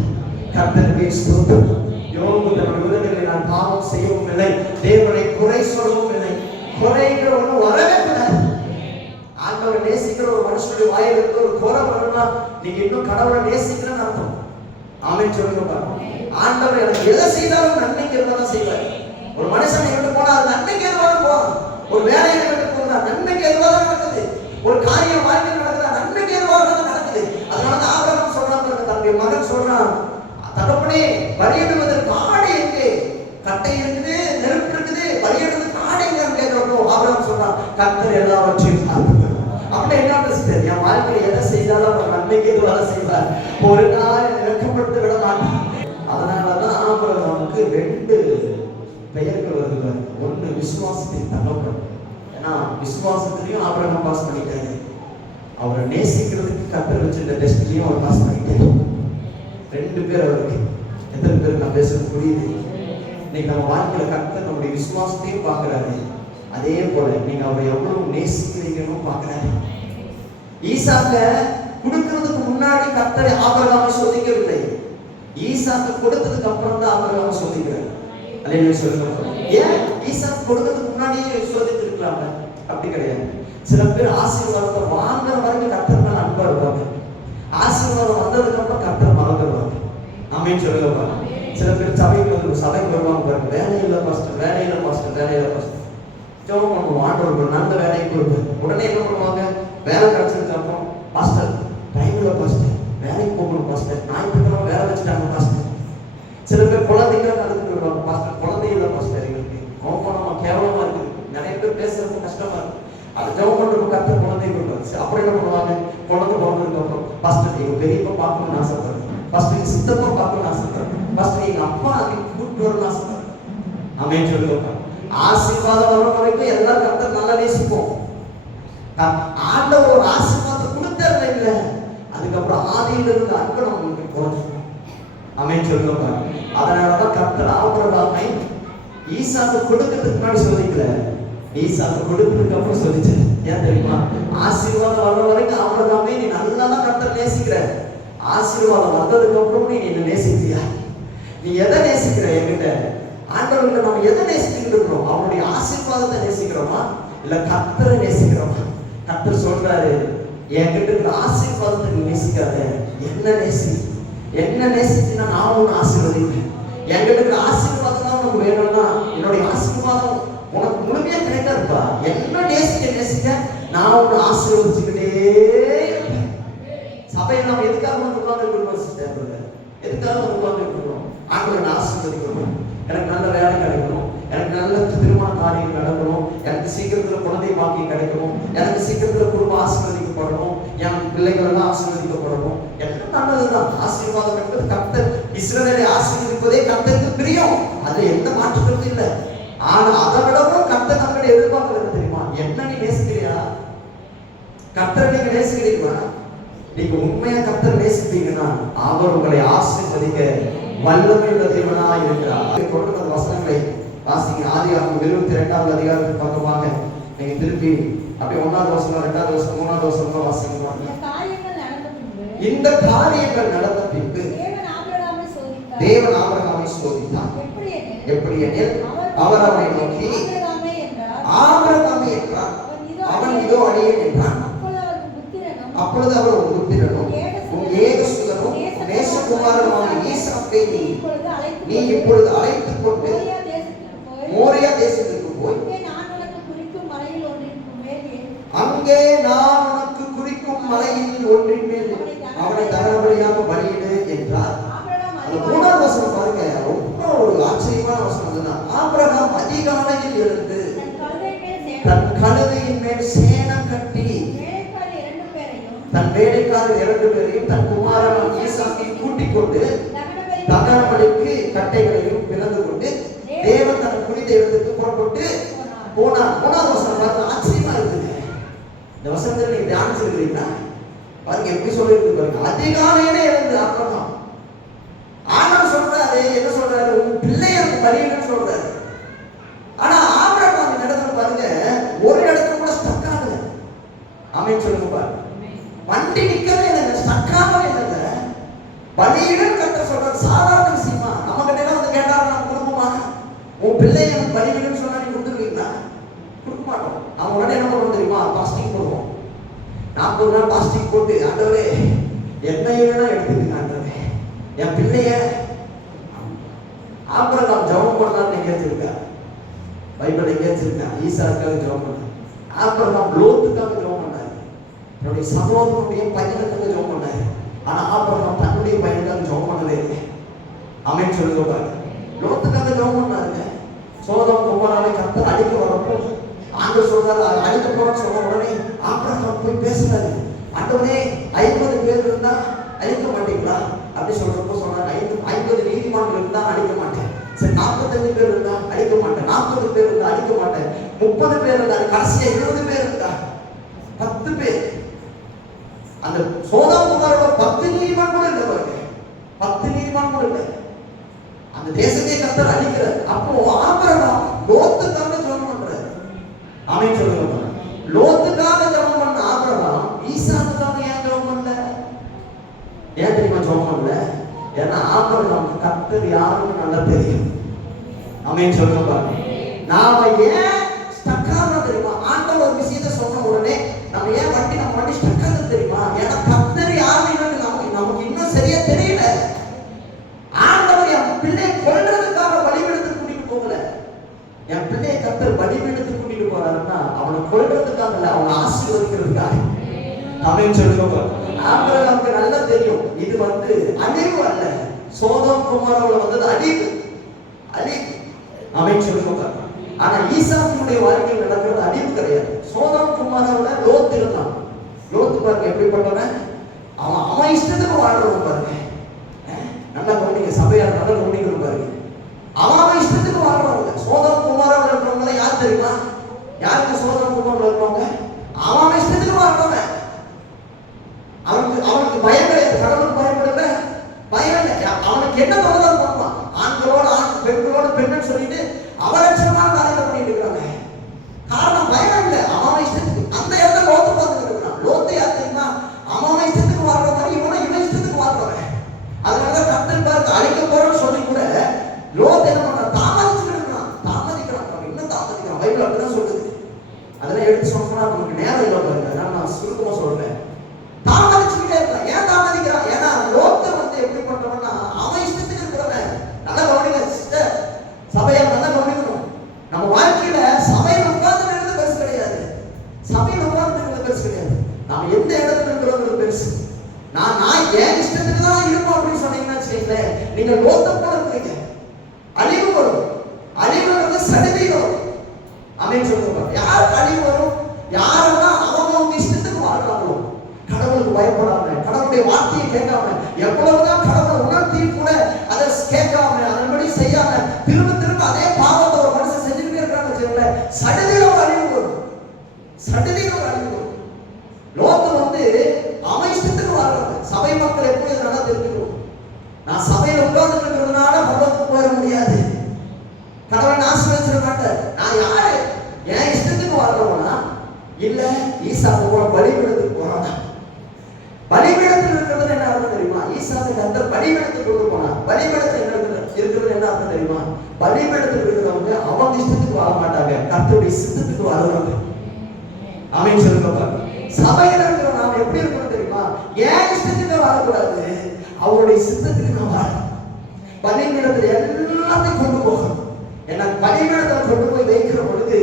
கர்த்தருக்கு ஸ்தோத்திரம். யோபு தன்னுடைய உதடுகளில் நான் பாவம் செய்யவும் இல்லை, தேவனை குறை சொல்லவும் இல்லை, குறைங்கிற ஒண்ணு வரவே கூடாது. ஆண்டவரை நேசிக்கிற ஒரு மனுஷனுடைய வாயிலிருந்து ஒரு குறை வரணும்னா நீங்க இன்னும் கடவுளை நேசிக்கிறேன்னு அர்த்தம். ஆமென் சொல்லுங்க. ஆண்டவர் எனக்கு எதை செய்தாலும் நன்மைக்கு தான் செய்வார். ஒரு மனுஷனை விட்டு போனா அது நன்மைக்கு எதுவாக போறான். ஒரு வேலையை விட்டு போனா நன்மைக்கு எதுவாக நடக்குது. ஒரு காரியம் வாழ்க்கை நடக்குதா நன்மைக்கு எதுவாக நடக்குது. அதனால ஆபிரகாம் சொல்றாங்க, தன்னுடைய மகன் சொல்றான், தகப்பனே பலியிடுவதற்கு ஆடு எங்கே? கட்டை இருக்குது, நெருப்பு இருக்குது, பலியிடுவதற்கு ஆடு எங்கன்னு கேட்கிறப்போ ஆபிரகாம் சொல்றான், கர்த்தர் எல்லாவற்றையும் பார்க்கிறார். அப்படி என்ன பேசுறாரு? என் வாழ்க்கையில் எதை செய்தாலும் அவர் நன்மைக்கு எதுவாக செய்வார், ஒரு நாள் இறக்கப்படுத்த விட மாட்டார். அதனாலதான் ஆபிரகாமுக்கு 2 பெயர்கள் வருகிறார். ஒண்ணு விசுவாசத்தின் தகப்பன். ஏன்னா விசுவாசத்திலையும் ஆபிரகாம் பாஸ் பண்ணிட்டாரு, அவரை நேசிக்கிறதுக்கு கர்த்தர் வச்சிருந்த டெஸ்ட்லயும் அவர் பாஸ் பண்ணிட்டாரு. 2 பேர் அவருக்கு. எத்தனை பேர் நான் பேசுறது புரியுது? இன்னைக்கு நம்ம வாழ்க்கையில கர்த்தர் நம்முடைய விசுவாசத்தையும் பார்க்கிறாரு, அதே போல நீங்க அவரை எவ்வளவு நேசிக்கிறீங்கன்னு பார்க்கிறாரு. ஈசாக்க கொடுக்கிறதுக்கு முன்னாடி கர்த்தர் ஆபிரகாமை சோதிக்கவில்லை, ஈசாக்கு கொடுத்ததுக்கு அப்புறம் தான் ஆபிரகாமை சோதிக்கிறார். அல்லேலூயா சொல்லுங்க. ஏன் ஈசாக்கு கொடுக்கிறதுக்கு முன்னாடியே சோதித்திருக்கலாம்ல? அப்படி கிடையாது. சில பேர் ஆசீர்வாதத்தை வாங்குற வரைக்கும் கர்த்தர் மேல அன்பா இருப்பாங்க, ஆசீர்வாதம் வந்ததுக்கு அப்புறம் கர்த்தர் மறந்துடுவாங்க. ஆமென் சொல்லுங்க. சில பேர் சபைக்கு வருவாங்க பாருங்க, வேலையில பாஸ்டர், வேலையில பாஸ்டர், வேலையில பாஸ்டர், ஜெபம் பண்ணுவோம், ஆண்டவர் நல்ல வேலையை கொடுப்பேன். உடனே என்ன பண்ணுவாங்க? வேலை கிடைச்சதுக்கு அப்புறம் பாஸ்டர் டைம்ல பாஸ்டர் வேலைக்கு போகணும் பாஸ்டர், ஞாயிற்றுக்கிழமை வேலை வச்சுட்டாங்க பாஸ்டர். சில பேர் குழந்தைங்க நடந்துட்டு வருவாங்க, பாஸ்டர் குழந்தை இல்லை பாஸ்டர், எங்களுக்கு கோபமா கேவலமா இருக்குது, நிறைய பேர் பேசுறது கஷ்டமா இருக்கு, அது ஜெபம் பண்றதுக்கு கர்த்தர் குழந்தை கொடுப்பாரு. அப்புறம் என்ன பண்ணுவாங்க? குழந்தை பிறந்ததுக்கு அப்புறம் பாஸ்டர் எங்க பெரியப்பா பார்க்கணும்னு ஆசைப்படுறேன், பாஸ்டர் எங்க சித்தப்பா பார்க்கணும்னு ஆசைப்படுறேன், பாஸ்டர் எங்க அப்பா அங்கே கூப்பிட்டு வரணும்னு ஆசைப்படுறேன். ஆமென் சொல்லுங்க. ஆசீர்வாதம் வர வரைக்கும் எல்லாரும் கர்த்தர் நல்லா நேசிப்போம். ஆண்டவர் ஒரு ஆசீர்வாதத்தை கொடுத்தாரு இல்ல, அதுக்கப்புறம் ஆதியில இருந்து அன்பு நமக்கு குறைஞ்சிடும். ஆமென் சொல்லுங்க. அதனாலதான் கர்த்தர் ஆபிரகாமை ஈசாக்கு கொடுக்கிறதுக்கு முன்னாடி சோதிக்கல, ஈசாக்கு கொடுக்கிறதுக்கு அப்புறம் சோதிச்சாரு. ஏன் தெரியுமா? ஆசீர்வாதம் வர்ற வரைக்கும் ஆபிரகாமை நீ நல்லா தான் கர்த்தர் நேசிக்கிற, ஆசீர்வாதம் வந்ததுக்கு அப்புறம் நீ என்ன நேசிக்கிறியா? நீ எதை நேசிக்கிற? என்கிட்ட ஆண்டவர்கிட்ட நம்ம எதை நேசிச்சுட்டு இருக்கிறோம்? அவனுடைய ஆசீர்வாதத்தை நேசிக்கிறோமா இல்ல கர்த்தரை நேசிக்கிறோமா? கர்த்தர் சொல்றாரு, என்கிட்ட இருக்கிற ஆசீர்வாதத்தை நீ நேசிக்காத, என்ன நேசி. என்ன நேசிச்சுன்னா நான் உன்னை ஆசீர்வதிப்பேன். என்கிட்ட இருக்கிற ஆசீர்வாதம் தான் உனக்கு வேணும்னா என்னுடைய ஆசீர்வாதம் உனக்கு முழுமையா கிடைக்காதுப்பா. என்ன நேசிக்க நான் உன்னை ஆசீர்வதிச்சுக்கிட்டே இருப்பேன். சபையில் நம்ம எதுக்காக வந்து உட்கார்ந்து சிஸ்டர், எதுக்காக வந்து உட்கார்ந்து இருக்கிறோம்? ஆண்டவரை ஆசீர்வதிக்கணும், எனக்கு நல்ல வேலை கிடைக்கணும், எனக்கு நல்ல திருமண காரியம் நடக்கணும், எனக்கு சீக்கிரத்துல குழந்தை பாக்கியம் கிடைக்கணும், எனக்கு சீக்கிரத்துல குடும்பம் ஆசீர்வதிக்கப்படணும், என் பிள்ளைகள் எல்லாம் ஆசீர்வதிக்கப்படணும். எல்லாம் நல்லதுதான். ஆசீர்வாதம் என்பது கர்த்தர் இஸ்ரவேலை ஆசீர்வதிப்பதே கர்த்தருக்கு பிரியம், அதுல எந்த மாற்றத்தும் இல்லை. ஆனா அதை விடவும் கர்த்தர் நம்மளை எதிர்பார்க்கிறது தெரியுமா? என்ன நீ நேசிக்கிறியா? கர்த்தரை நீங்க நேசிக்கிறீங்களா? நீங்க உண்மையா கர்த்தர் நேசிப்பீங்கன்னா அவர் உங்களை ஆசீர்வதிக்க வல்லமையுள்ள தேவனாய் இருக்கிறார். கொடுக்கிற வசனங்களை வாசிங்க. ஆதியாகமம் 22வது அதிகாரத்துக்கு பக்கமாக நீங்க திருப்பி அப்படியே 1வது வசனம், 2வது வசனம், 3வது வசனம் வாசிங்க. இந்த காரியங்கள் நடந்த பின்பு தேவன் ஆபிரகாமை சோதித்தார். எப்படி எனில் அவர் அவனை நோக்கி ஆபிரகாமே என்றார், அவன் இதோ அடியேன் என்றான். அப்பொழுது அவர் ஒரு புத்திரனும் உன் ஏகசுதனும் நேசகுமாரனுமான ஈசாக்கை நீ இப்பொழுது அழைத்துக் கொண்டு மோரியா தேசத்துக்கு போய் அங்கே நான் உனக்கு குறிக்கும் மலையில் ஒன்றின் மேல் அவனை தகனபலியாக பலியிடு என்றார். அந்த 3வது வசனம் பாருங்க, ரொம்ப ஒரு ஆச்சரியமான வசனம். அதுதான் ஆபிரகாம் அதிகாலையில் எழுந்து தன் கழுதையின் மேல் சேணம் கட்டி தன் வேலைக்காரர் 2 பேரையும் தன் குமாரன் ஈசாக்கை கூட்டிக் கொண்டு தகனபலிக்கு கட்டைகளையும் பிளந்து கொண்டு தேவன் தன் புனித இடத்துக்கு புறப்பட்டு போனார். 3வது வசனம் பாருங்க, ஆச்சரியமா இருக்குது. இந்த வசனத்தை நீங்க தியானிச்சிருக்கிறீங்களா? பாருங்க எப்படி சொல்லிருக்கு பாருங்க. அதிகாலையிலே எழுந்து ஆபிரகாம் ஆண்டவர் சொல்றாரு, என்ன சொல்றாரு? உன் பிள்ளைகளுக்கு பலியிடுன்னு சொல்றாரு. ஆனா ஆபிரகாம் இந்த இடத்துல பாருங்க ஒரு இடத்துல கூட ஸ்டக் ஆகல. ஆமென் சொல்லுங்க பாருங்க. வண்டி நிக்கவே இல்லை, ஸ்டக் ஆகவே இல்லை. பலியிடுன்னு கர்த்தர் சொல்றாரு. சாதாரண விஷயமா? நம்ம கிட்ட வந்து கேட்டாரு நம்ம குடும்பமாக உன் பிள்ளைய பலியிடுன்னு சொன்னா நீ கொடுத்துருவீங்களா? கொடுக்க மாட்டோம். அவங்க உடனே என்ன பண்ணுவோம் தெரியுமா? பாஸ்டிங் போடுவோம். 40 நாள் பாஸ்டிங் போட்டு ஆண்டவரே என்னையா எடுத்துக்கங்க ஆண்டவரே என் பிள்ளைய. ஆபிரகாம் ஜெபம் பண்ணான்னு எங்கேயாச்சிருக்கா? பைபிள் எங்கேயாச்சிருக்கா? ஈசாக்காக ஜெபம் பண்ணார். ஆபிரகாம் லோத்துக்காக ஜெபம் பண்ணார், என்னுடைய சகோதரனுடைய பையனுக்காக ஜெபம் பண்ணார். ஆனா ஆபிரகாம் தன்னுடைய பையனுக்காக ஜெபம் பண்ணவே இல்லை. ஆமென் சொல்லுங்க பாருங்க. லோத்துக்காக ஜெபம் பண்ணாருங்க. சோதம் குமாராவை கர்த்தர் அழிக்க வரப்போ ஆண்டவர் சொல்றாரு அழிக்க போறோம்னு சொன்ன உடனே ஆபிரகாம் போய் பேசுறாரு. ஆண்டவரே 50 பேர் இருந்தா அழிக்க மாட்டீங்களா அப்படி சொல்றப்போ சொன்னாங்க 50 நீதிமான்கள் இருந்தா அழிக்க மாட்டேன். சரி 45 பேர் இருந்தா அழிக்க மாட்டேன். 40 பேர் இருந்தா அழிக்க மாட்டேன். 30 பேர் இருந்தா கடைசியா 20 பேர் இருந்தா 10 பேர். அந்த சோதம் குமாரோட 10 நீதிமான் கூட இல்லை பாருங்க. 10 நீதிமான் கூட இல்லை. அந்த தேசத்தை கர்த்தர் அழிக்கிறார். அப்போ ஆபிரகாம் லோத்துக்காக ஜெபம் பண்றாரு. ஆமென் சொல்லுங்க. லோத்துக்காக ஜெபம் பண்ண ஆபிரகாம் ஈசாக்குக்காக ஏன் ஜெபம் பண்ணல? ஏன் தெரியுமா ஜெபம் பண்ணல? ஏன்னா ஆபிரகாம் கர்த்தர் யாருன்னு நல்லா தெரியும். ஆமென் சொல்லுங்க. நாம ஏன் ஸ்டக் ஆகிறோம் தெரியுமா? ஆண்டவர் ஒரு விஷயத்தை சொன்ன உடனே நம்ம ஏன் நம்ம வண்டி ஸ்டக் ஆகுது தெரியுமா? ஏன்னா கர்த்தர் யாருன்னு நமக்கு இன்னும் சரியா தெரியல. ஆண்டவர் என் பிள்ளையை கொல்றதுக்காக பலிபீடத்துக்கு கூட்டிட்டு போகல. என் பிள்ளையை கர்த்தர் பலிபீடத்துக்கு கூட்டிட்டு போறாருன்னா அவனை கொல்றதுக்காக இல்ல, அவனை ஆசீர்வதிக்கிறதுக்காக. ஆமென் சொல்லுங்க. ஆபிரகாமுக்கு நல்லா தெரியும் இது அழிவு அல்ல, சோதம் குமாரோட வந்தது அழிவு. ஆமென் சொல்லுங்க. ஆனா ஈசாக்கினுடைய வாழ்க்கையில் நடக்கிறது அழிவு கிடையாது. சோதம் குமாரோட லோத்து இருந்தான். லோத்து பாருங்க எப்படிப்பட்டவன். அவன் இஷ்டத்துக்கு வாழ்றவன் பாருங்க. நல்லா கவனிங்க, சபையார் நல்லா கவனிக்கணும் பாருங்க. அவன் இஷ்டத்துக்கு வாழ்றவங்க. சோதம் குமாரோட இருக்கிறவங்க யார் தெரியுமா? யாருக்கு சோதம் குமாரோட இருக்கிறவங்க? அவன் இஷ்டத்துக்கு வாழ்றவன். அவனுக்கு பயம் கிடையாது. கடவுளுக்கு பயப்படல, பயம் இல்லை. அவனுக்கு என்ன தோணுதான் பண்ணுவான். ஆண்களோட ஆண், பெண்களோட பெண்ணுன்னு சொல்லிட்டு அவலட்சணமான காரியத்தை பண்ணிட்டு இருக்காங்க. காரணம் பயம் இல்லை. அவன் இஷ்டத்துக்கு அந்த இடத்துல லோத்து பார்த்துட்டு இருக்கான். லோத்து யார் தெரியுமா? அவன் இஷ்டத்துக்கு வாழ்ற மாதிரி இவன் இஷ்டத்துக்கு வாழ்றவன். அதனாலதான் கர்த்தர் பாருங்க அழிக்க போறோம்னு சொல்லி கூட லோத்து என்ன பண்றான்? தாமதிக்கிறான். இன்னும் தாமதிக்கிறான். பைபிள் அப்படிதான் சொல்லுது. அதெல்லாம் எடுத்து சொன்னா நமக்கு நேரம் இல்லை பாருங்க. நான் சுருக்கமா சொல்றேன். தாமதிச்சுக்கிட்டே இருக்கான். ஏன் தாமதிக்கிறான்? ஏன்னா லோத்து எப்படி பண்றவன்னா அவன் இஷ்டத்துக்கு இருக்கிறவன். நல்லா கவனிங்க சிஸ்டர், சபையை நல்லா கவனிக்கணும். நம்ம வாழ்க்கையில சபையில் உட்கார்ந்து இருக்கிறது பெருசு கிடையாது. சபையில் உட்கார்ந்து இருக்கிறது பெருசு கிடையாது. நாம எந்த இடத்துல இருக்கிறோம் பெருசு. நான் ஏன் இஷ்டத்துக்கு தான் இருப்போம் அப்படின்னு சொன்னீங்கன்னா வச்சுக்கீங்களேன், நீங்க லோத்தை போல இருக்கீங்க. அழிவு வரும். அழிவுங்கிறது சடுதியில் வரும். ஆமென் சொல்லுங்க. யாருக்கு அழிவு வரும்? யாரெல்லாம் அவங்க இஷ்டத்துக்கு வாழ்றாங்களோ, கடவுளுக்கு பயப்படாம, கடவுளுடைய வார்த்தையை கேட்காம, எவ்வளவுதான் கடவுளை உணர்த்தி கூட அதை கேட்காம அதன்படி செய்யாம திரும்ப திரும்ப அதே பாவத்தை ஒரு மனுஷன் செஞ்சுக்கிட்டே இருக்கான்னு வச்சுக்கோங்களேன், சடுதியில் ஒரு அழிவு வரும். சடுதியில் ஒரு அழிவு வரும். லோத்து அவன் இஷ்டத்துக்கு வாழ்றாங்க. சபை மக்கள் எப்படி நல்லா தெரிஞ்சுக்கணும். நான் சபையில உட்கார்ந்து இருக்கிறதுனால பரலோகத்துக்கு போயிட முடியாது. கடவுளை ஆசீர்வதிச்சிட மாட்டார். நான் யாரு? என் இஷ்டத்துக்கு வாழ்றவனா இல்ல ஈசாக்கு போல பலிபீடத்துக்கு போறானா? பலிபீடத்தில் இருக்கிறது என்ன அர்த்தம் தெரியுமா? ஈசாக்கு கர்த்தர் பலிபீடத்துக்கு கொண்டு போனா பலிபீடத்தில் இருக்கிறது என்ன அர்த்தம் தெரியுமா? பலிபீடத்தில் இருக்கிறவங்க அவங்க இஷ்டத்துக்கு வாழ மாட்டாங்க, கர்த்தருடைய சித்தத்துக்கு வாழ்றவங்க. ஆமென் சொல்லுங்க. சபையில இருக்கிற நாம் எப்படி இருக்கணும் தெரியுமா? ஏன் இஷ்டத்துக்கு வாழக்கூடாது, அவருடைய சித்தத்துக்கு வாழணும். பலிபீடத்தில் எல்லாத்தையும் கொண்டு போகணும். ஏன்னா பலிபீடத்தில் கொண்டு போய் வைக்கிற பொழுது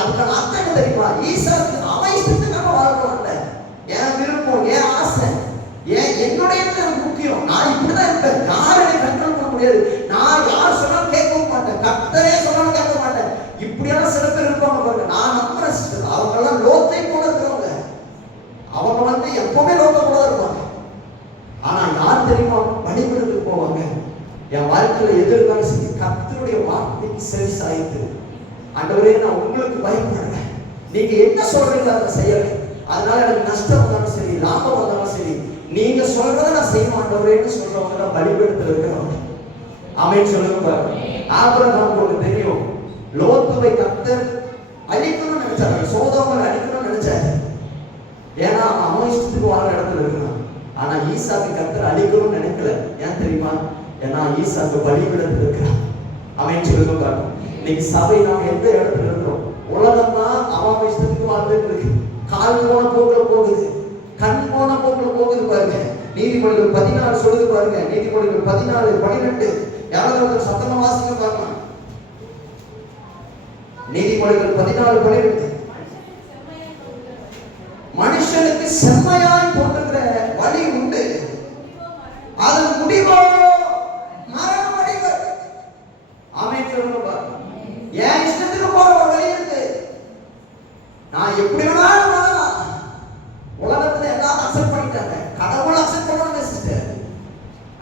அதுக்கான அர்த்தம் என்ன தெரியுமா? ஈசாக்கு அவன் இஷ்டத்துக்காக வாழ்றவன் அல்ல. என் விருப்பம், என் ஆசை, என்னுடைய முக்கியம். நான் இப்படிதான் இருப்பேன். யாரையும் கண்ட்ரோல் பண்ண முடியாது. நான் யார் சொன்னாலும் கேட்கவும் மாட்டேன். கர்த்தரே சொன்னாலும் கேட்க மாட்டேன். இப்படியான சில பேர் இருப்பாங்க பாருங்க. நான் நம்புறேன் சிஸ்டர், அவங்க எல்லாம் லோத்தை போல இருக்கிறவங்க. அவங்க எப்பவுமே லோத்தை போல இருப்பாங்க. ஆனா யார் தெரியுமா பலிபீடத்துக்கு போவாங்க? என் வாழ்க்கையில எது இருந்தாலும் சரி, கர்த்தருடைய வார்த்தைக்கு செவி சாய்த்து, ஆண்டவரே நான் உங்களுக்கு பயப்படுறேன், நீங்க என்ன சொல்றீங்களோ அதை செய்யறேன். அதனால எனக்கு நஷ்டம் வந்தாலும் சரி, லாபம் வந்தாலும் சரி, நீங்க சொல்றதை நான் செய்ய மாட்டேன்னு சொல்றவங்க தான் பலிபீடத்தில் இருக்கிறவங்க. ஆமென் சொல்லுங்க பாருங்க. ஆபிரகாம் ஒன்று தெரியும், லோத்துவை கர்த்தர் அழிக்கணும்னு நினைச்சாரு, சோதோமை அழிக்கணும்னு நினைச்சாரு. ஏன்னா அவன் இஷ்டத்துக்கு வாழ இடத்துல இருக்கிறான். ஆனா ஈசாக்கு கர்த்தர் அழிக்கணும்னு நினைக்கல. ஏன் தெரியுமா? ஏன்னா ஈசாக்கு பலிபீடத்தில் இருக்கிறான். ஆமென் சொல்லுங்க பாருங்க. இன்னைக்கு சபை நாம் எந்த இடத்துல இருக்கிறோம்? உலகம் தான் அவன் இஷ்டத்துக்கு வாழ்ந்துட்டு இருக்கு. கால் போன போக்குல போகுது, கண் போன போக்குல போகுது பாருங்க. நீதிமொழிகள் 14 சொல்லுது பாருங்க. நீதிமொழிகள் 14:12 யாராவது சத்தமா வாசிக்க பாருங்க. நீதிமொழிகள் 14:12 மனுஷனுக்கு செம்மையாய் தோன்றுகிற வழி உண்டு, அது முடிவோ மரணம் அடைவது. ஆமென் சொல்லுங்க. என் இஷ்டத்துக்கு போற ஒரு வழி இருக்கு. நான் எப்படி வேணாலும் வாழலாம். உலகத்துல எல்லாரும் அக்செப்ட் பண்ணிட்டாங்க, கடவுள் அக்செப்ட் பண்ணணும் சிஸ்டர்.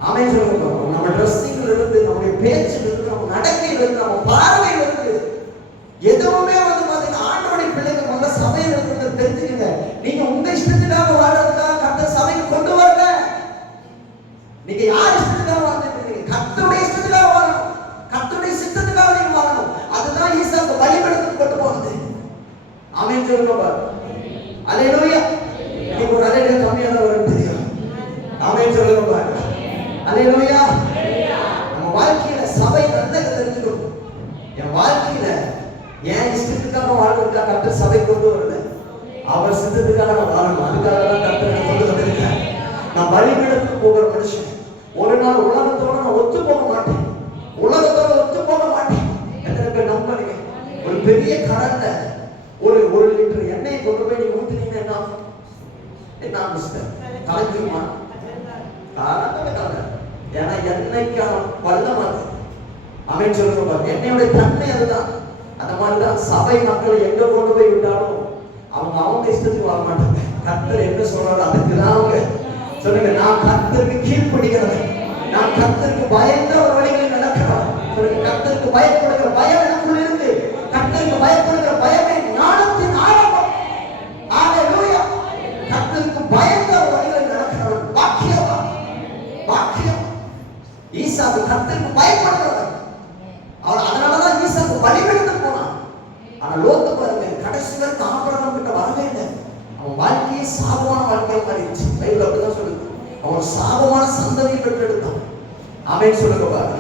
ஆமென் சொல்லுங்க. நம்ம ட்ரெஸ்ஸிங்ல இருந்து, நம்முடைய பேச்சில் இருந்து, நம்ம நடக்கையில இருந்து, நம்ம பார்வையில இருந்து எதுவுமே பாத்தீங்கன்னா ஆண்டவருடைய பிள்ளைங்க முதல்ல சபையில் இருக்கிறத தெரிஞ்சுக்கங்க. நீங்க உங்க இஷ்டத்துக்காக வாழ்றதுக்காக கர்த்தர் சபைக்கு கொண்டு வரல. நீங்க யார் இஷ்டத்துக்காக வாழ்ந்துட்டு இருக்கீங்க? கர்த்தருடைய இஷ்டத்துக்காக வாழணும். கர்த்தருடைய சித்தத்துக்காக நீங்க வாழணும். அதுதான் ஈசாக்கு பலிபீடத்துக்கு கொண்டு போனது. ஆமென் சொல்லுங்க. அல்லேலூயா. நீங்க ஒரு அலையில கம்மியான ஒரு தெரியும். ஆமென் சொல்லுங்க. அல்லேலூயா. நம்ம வாழ்க்கையில சபை நல்லதை தெரிஞ்சுக்கணும். என் வாழ்க்கையில என் இஷ்டத்துக்காக வாழ்றதுக்காக கர்த்தர் சபை கொண்டு வரல. அவர் சித்தத்துக்காக நான் வாழணும். அதுக்காக தான் கர்த்தர் கொண்டு வந்திருக்கார். நான் பலிபீடத்துக்கு போகிற மனுஷன். ஒரு நாள் உலகத்தோட நான் ஒத்து போக மாட்டேன். உலகத்தோட ஒத்து போக மாட்டேன். எத்தனை பேர் நம்புறீங்க? ஒரு பெரிய கடல்ல ஒரு லிட்டர் எண்ணெயை கொண்டு போய் நீங்க ஊத்துனீங்கன்னா என்ன மிஸ்டர் கலந்துமா? ஏன்னா எண்ணெய்க்கான பள்ளம் அது. அவன் சொல்லுங்க, எண்ணெயோட தன்மை அதுதான். அந்த மாதிரிதான் சபை மக்கள் எங்க கொண்டு போய் விட்டாலும் அவங்க இஷ்டத்துக்கு வாழ மாட்டாங்க. கர்த்தர் என்ன சொல்றாரு அதுக்குதான் அவங்க சொல்லுங்க. நான் கர்த்தருக்கு கீழ்ப்படிக்கிறவன். நான் கர்த்தருக்கு பயந்த ஒரு வழிகளில் நடக்கிறவன். சொல்லுங்க, கர்த்தருக்கு பயப்படுகிற பயம் எனக்குள்ள இருக்கு. கர்த்தருக்கு பயப்படுகிற பயமே ஞானத்தின் ஆரம்பம். அல்லேலூயா. கர்த்தருக்கு பயந்த ஒரு வழிகளில் நடக்கிறவன் பாக்கியவான். பாக்கியம். ஈசாக்கு கர்த்தருக்கு பயப்படுகிறவன். அதனாலதான் ஈசாக்கு பலிபீடத்துக்கு போனான். ஆனா லோத்து பாருங்க, கடைசி வரைக்கும் ஆபிரகாம் கிட்ட வரவே இல்லை. அவன் வாழ்க்கையே சாபமான வாழ்க்கையா மாறிடுச்சு. பைபிள் அப்படிதான் சொல்லுது. அவன் சாபமான சந்ததியை பெற்றெடுத்தான். ஆமென் சொல்லுங்க பாருங்க.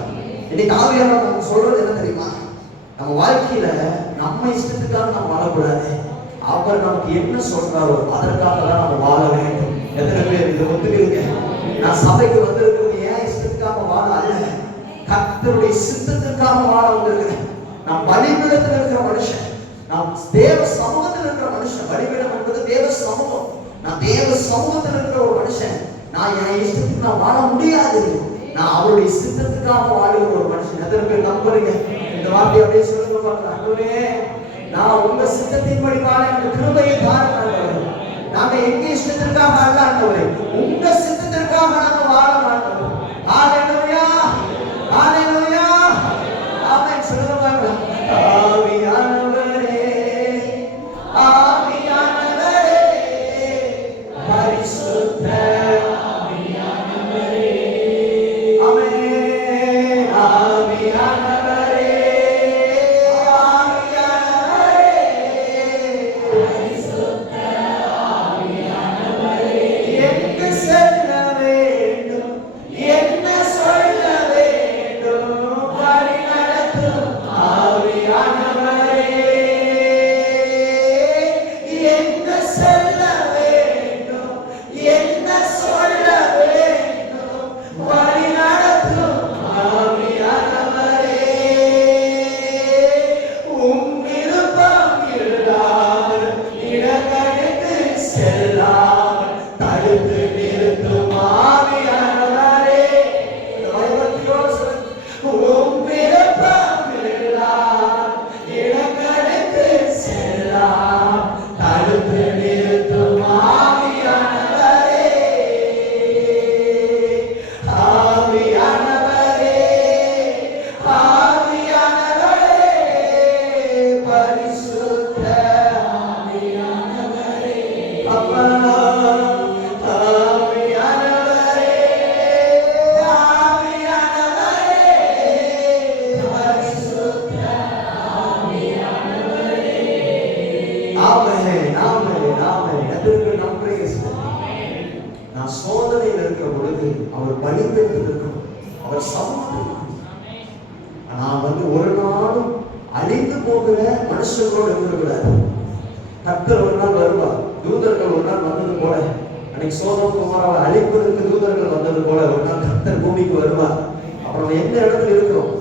இன்னைக்கு ஆவியானவர் நமக்கு சொல்றது என்ன தெரியுமா? நம்ம வாழ்க்கையில நம்ம இஷ்டத்துக்காக நம்ம வாழக்கூடாது. அவர் நமக்கு என்ன சொல்றாரோ அதற்காக தான் நம்ம வாழ வேண்டும். எத்தனை பேர் இதை ஒத்துக்கிறீங்க? நான் சபைக்கு வந்திருக்கிறது ஏன் இஷ்டத்துக்காக வாழ அல்ல, கர்த்தருடைய சித்தத்துக்காக வாழ வந்திருக்கிறேன். நான் பலிபீடத்தில் இருக்கிற மனுஷன். நான் தேவ சமூகத்தில் இருக்கிற மனுஷன். பலிபீடம் என்பது தேவ சமூகம். நான் தேவ சமூகத்தில் இருக்கிற ஒரு மனுஷன். நான் என் இஷ்டத்துக்கு நான் வாழ முடியாது. நான் அவருடைய சித்தத்துக்காக வாழுகிற ஒரு மனுஷன். எத்தனை பேர் நம்புறீங்க? இந்த வார்த்தையை அப்படியே சொல்லுங்க பாருங்க. ஆண்டவரே, நான் உங்க சித்தத்தின்படி வாழ எனக்கு கிருபையை தாருங்க ஆண்டவரே. நாங்க எங்க இஷ்டத்திற்காக அல்ல ஆண்டவரே, உங்க சித்தத்திற்காக நாங்க வாழ மாட்டோம். ஹalleluya. ஹalleluya. ஆமென் சொல்லுங்க பாருங்க. ஆவியானவரே, ஆவியானவரே, பரிசுத்த ஆவியானவரே. ஆமென். ஆவியானவரே, ஆவியானவரே, பரிசுத்த ஆவியானவரே. எங்க செல்ல வேண்டும், என்ன சொல்ல வேண்டும், வழி நடத்தும் ஆவியானவரே. எங்க செல்ல வேண்டும், என்ன சொல்ல வேண்டும், வழி நடத்தும் ஆவியானவரே. உம் விருப்பம் இல்லாமல் இடங்களுக்கு செல்லாமல் தடுத்து நிறுத்தும் ஆவியானவரே. இந்த பயபக்தியோடு சொல்லுங்க. உம் விருப்பம் இல்லாமல் இடங்களுக்கு செல்லாமல் தடுத்து நிறுத்தும் ஆவியானவரே. ஆவியானவரே, ஆவியானவரே, பரிசுத்த ஆவியானவரே. அப்பா, ஆவியானவரே, ஆவியானவரே, பரிசுத்த ஆவியானவரே. ஆமென், ஆமென், ஆமென். எதற்கு நம்புறீங்க சிஸ்டர்? நான் சோதனையில் இருக்கிற பொழுது அவர் பலிபீடத்தில் இருக்கணும், அவர் சமூகத்தில் இருக்கணும். நான் ஒரு நாளும் அழிந்து போகிற மனுஷங்களோடு இருக்கக்கூடாது. கர்த்தர் ஒரு நாள் வருவார். தூதர்கள் ஒரு நாள் வந்தது போல, அன்னைக்கு சோதோமுக்கு அழிப்பதற்கு தூதர்கள் வந்தது போல ஒரு நாள் கர்த்தர் பூமிக்கு வருவார். அப்புறம் எந்த இடத்துல இருக்கிறோம்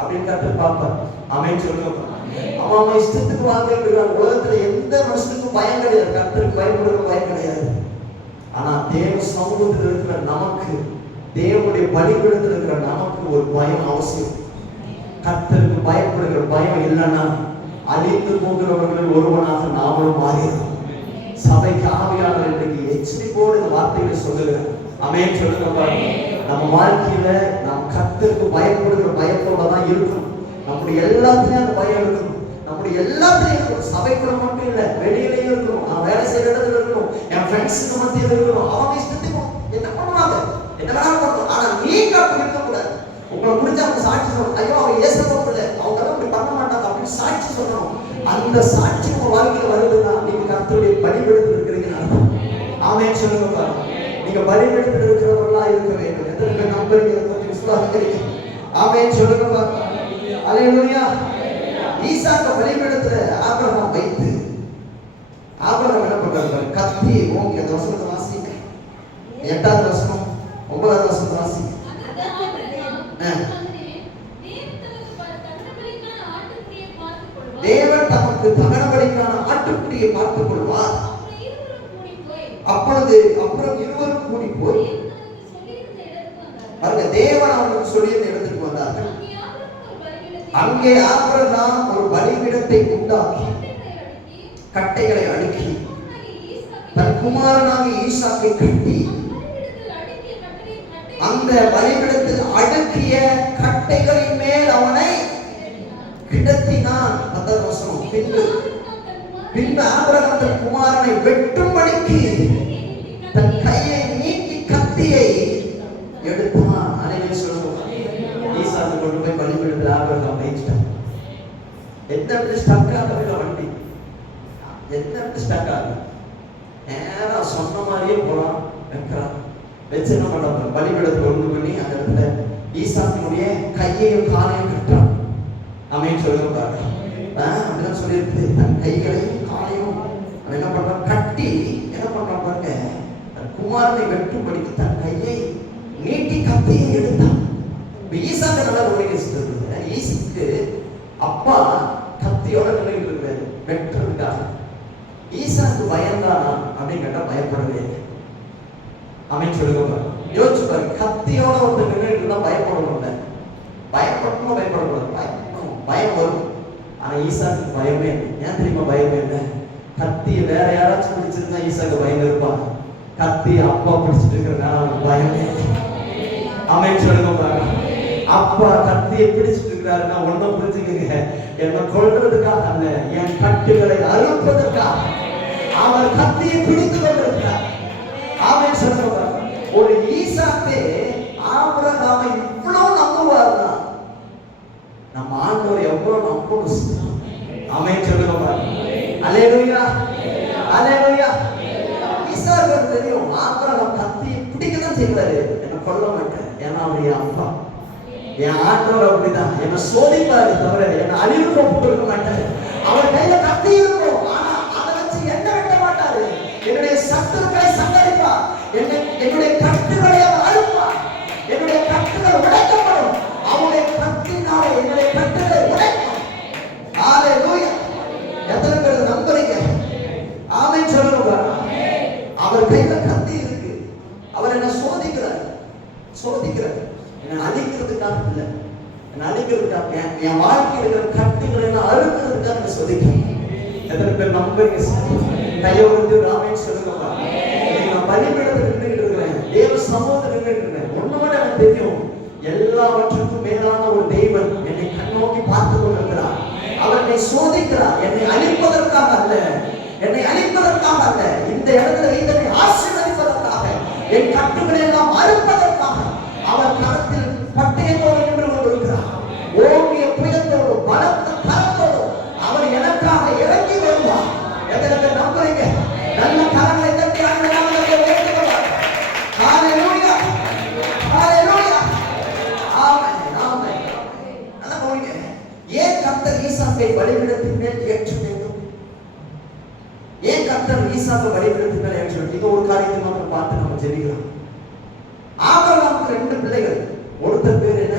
அப்படின்னு கர்த்தர் பார்ப்பார். ஆமென் சொல்லுங்க. அவன் இஷ்டத்துக்கு வாழ்ந்துட்டு இருக்கான். உலகத்துல எந்த மனுஷனுக்கும் பயம் கிடையாது. கர்த்தருக்கு பயப்படுற பயம் கிடையாது. ஆனா தேவ சமூகத்தில் இருக்கிற நமக்கு தேவனுடைய பலிபீடத்தில் இருக்கிற நமக்கு ஒரு பயம் அவசியம். கர்த்தருக்கு பயப்படுகிற பயம் இல்லைன்னா அழிந்து போகிறவர்கள் ஒருவனாக நாமளும் மாறிடும். சபைக்கு ஆவியாளர் இன்றைக்கு எச்சரிப்போடு இந்த வார்த்தைகளை சொல்லுகிறேன். ஆமென் சொல்லுங்க பாருங்க. நம்ம வாழ்க்கையில நாம் கர்த்தருக்கு பயப்படுகிற பயத்தோட தான் இருக்கணும். நம்முடைய எல்லாத்துலயும் அந்த பயம் இருக்கணும். நம்முடைய எல்லாத்துலயும் இருக்கணும். சபைக்குள்ள மட்டும் இல்ல, வெளியிலையும் இருக்கணும். நான் வேலை செய்யற இடத்துல இருக்கணும், என் ஃப்ரெண்ட்ஸுக்கு மத்தியில் இருக்கணும். அவங்க இஷ்டத்துக்கு என்ன பண்ணுவாங்க, என்ன வேணாலும் பண்ணணும். ஆனா நீங்க அப்படி இருக்கக்கூடாது. உங்களை குறிச்சு அவங்க சாட்சி சொல்லணும். ஐயோ அவங்க ஏசப்படல, அவங்க அப்படி பண்ண மாட்டாங்க அப்படின்னு சாட்சி சொல்லணும். அந்த சாட்சி உங்க வாழ்க்கையில வருதுன்னா நீங்க கர்த்தருடைய பலிபீடத்தில் இருக்கிறீங்க. ஆமென் சொல்லுங்க பாருங்க. நீங்க பலிபீடத்தில் இருக்கிறவர்களா இருக்க வேண்டும். எத்தனை பேர் நம்புறீங்க? கொஞ்சம் விசுவாசிக்கிறீங்க. ஆமென் சொல்லுங்க பாருங்க. அல்லேலூயா. ஈசாக்க பலிபீடத்துல ஆபிரகாம் வைத்து ஆபிரகாம் என்ன பண்றாரு? கத்தி ஓங்கி அந்த வசனத்தை வாசிங்க. 8வது வசனம் 9வது வசனம் வாசிங்க. தேவன் தமக்கு தகனபலிக்கான ஆட்டுக்குட்டியை பார்த்துக் கொள்வார். அப்பொழுது அப்புறம் இருவரும் கூடி போய் பாருங்க, தேவன் அவர்களுக்கு சொல்லியிருந்த இடத்துக்கு வந்தார்கள். அங்கே ஆபிரகாம் ஒரு பலிபீடத்தை உண்டாக்கி கட்டைகளை அடுக்கி தன் குமாரனாகிய ஈசாக்கை கட்டி அந்த பலிபீடத்தில் அடுக்கிய கட்டைகளின் மேல் அவனை கிடத்தினான். 10வது வசனம். பின்பு ஆபிரகாம் தன் குமாரனை வெட்டும்படிக்கு தன் கையை நீட்டி கத்தியை எடுத்தான். அனைவரும் சொல்லுவோம். ஈசாக்கு கொண்டு போய் பலிபீடத்தில் ஆபிரகாம் வைச்சிட்டான். எந்த ஸ்டக் ஆகல வண்டி, எந்த ஸ்டக் ஆகல. நேரா சொன்ன மாதிரியே போறான், வைக்கிறான். வச்சு என்ன பண்ண பலிபீடத்தை கொண்டு பண்ணி அந்த இடத்துல ஈசாக்கினுடைய கையையும் காலையும் கட்டுறான். ஆமென் சொல்லுங்க பாருங்க. அப்படிதான் சொல்லியிருக்கு. தன் கைகளையும் காலையும் அவன் என்ன பண்றான்? கட்டி என்ன பண்றான் பாருங்க, தன் குமாரனை வெட்டும்படிக்கு தன் கையை நீட்டி கத்தியை எடுத்தான். ஈசாக்கு நல்லா உபயோகிச்சிருக்காரு. ஈசாக்கு அப்பா கத்தியோட நிலையில் இருக்கிறாரு வெட்டுறதுக்காக. ஈசாக்கு பயந்தானா அப்படின்னு கேட்டா பயப்படவே இல்லை. ஆமென் சொல்லுங்க பாருங்க. யோசிச்சு பாருங்க, கத்தியோட ஒருத்தர் நின்றுட்டு தான் பயப்படணும். இல்லை பயப்படணும், பயப்படக்கூடாது. பயப்படணும், பயம் வரும். ஆனா ஈசாக்கு பயமே இல்லை. ஏன் தெரியுமா பயமே இல்லை? கத்தியை வேற யாராச்சும் பிடிச்சிருந்தா ஈசாக்கு பயம் இருப்பான். கத்தி அப்பா பிடிச்சிட்டு இருக்கிறதுனால அவனுக்கு பயமே இல்லை. ஆமென் சொல்லுங்க பாருங்க. அப்பா கத்தியை பிடிச்சிட்டு இருக்கிறாருன்னா ஒன்னும் புரிஞ்சுக்கங்க, என்னை கொல்றதுக்காக அல்ல, என் கட்டுகளை அறுப்பதற்காக அவர் கத்தியை பிடித்து கொண்டிருக்கிறார். ஆமென் சொல்லுங்க பாருங்க. ஒரு ஈசாக்கே ஆபிரகாமை இவ்வளவு நம்புவார்னா நம்ம ஆண்டவர் எவ்வளவு நம்பணும். ஆமென் சொல்லுங்க பாருங்க. அல்லேலூயா, அல்லேலூயா. ஈசாக்கு தெரியும் ஆபிரகாம் கத்தியை பிடிக்கதான் செய்வாரு, என்னை கொல்ல மாட்டேன். ஏன்னா அவருடைய அப்பா. என் ஆண்டவர் அப்படிதான் என்னை சோதிப்பாரு தவிர என்னை அழிவுக்கு ஒப்பு கொடுக்க மாட்டாரு. அவர் கையில கத்தி இருக்கும், ஆனா அதை வச்சு என்ன வெட்ட மாட்டாரு. என்னுடைய சத்துருக்களை சங்கரிப்பார், என்னுடைய கட்டுகளை அவர் அழுப்பார், என்னுடைய கட்டுகள் உடைக்கப்படும். அவருடைய கத்தினாலே என்னுடைய கட்டுகளை உடைக்கும். ஹல்லேலூயா. எத்தனை பேர் நம்புறீங்க? ஆமென் சொல்லுங்க. அவர் கையில கத்தி இருக்கு. அவர் என்ன சோதிக்கிறார், சோதிக்கிறார். என்னை அழிக்கிறதுக்காக இல்லை, என்னை அழிக்கிறதுக்காக, என் வாழ்க்கையில் இருக்கிற கட்டுகளை எல்லாம் அறுக்கிறதுக்காக சோதிக்கிறேன். எத்தனை பேர் நம்புறீங்க? கையை வந்து ஆமென் சொல்லுங்கப்பா. நான் பலிபீடத்தில் நின்றுட்டு இருக்கிறேன், தேவ சமூகத்தில் நின்றுட்டு இருக்கிறேன். ஒன்னோட எனக்கு தெரியும், எல்லாவற்றுக்கும் மேலான ஒரு தெய்வன் என்னை கண்ணோக்கி பார்த்து கொண்டிருக்கிறார். அவர் என்னை சோதிக்கிறார். என்னை அழிப்பதற்காக அல்ல, என்னை அழிப்பதற்காக அல்ல, இந்த இடத்துல இதனை ஆசீர்வதிப்பதற்காக, என் கட்டுகளை எல்லாம் அறுப்பதற்காக அவர் கரத்தில் பட்டயத்தோடு நின்று கொண்டிருக்கிறார். ஓங்கிய புயத்தோடு பலத்த கரத்தோடு அவர் எனக்காக இறங்கி வருவார். எத்தனை பேர் நம்புறீங்க? நல்ல கரங்களை தட்டி ஆண்டவரை வேண்டுகிறார். ஹல்லேலூயா, ஹல்லேலூயா. ஆமென், ஆமென். நல்லா போங்க. ஏன் கர்த்தர் ஈசாக்கை பலிபீடத்தின் மேல் ஏற்ற வேண்டும்? ஏன் கர்த்தர் ஈசாக்கை பலிபீடத்தின் மேல் ஏற்ற வேண்டும்? இது ஒரு காரியத்தை மட்டும் பார்த்து நம்ம ஜெபிக்கலாம். ஆபிரகாமுக்கு 2 பிள்ளைகள். ஒருத்தர் பேர் என்ன?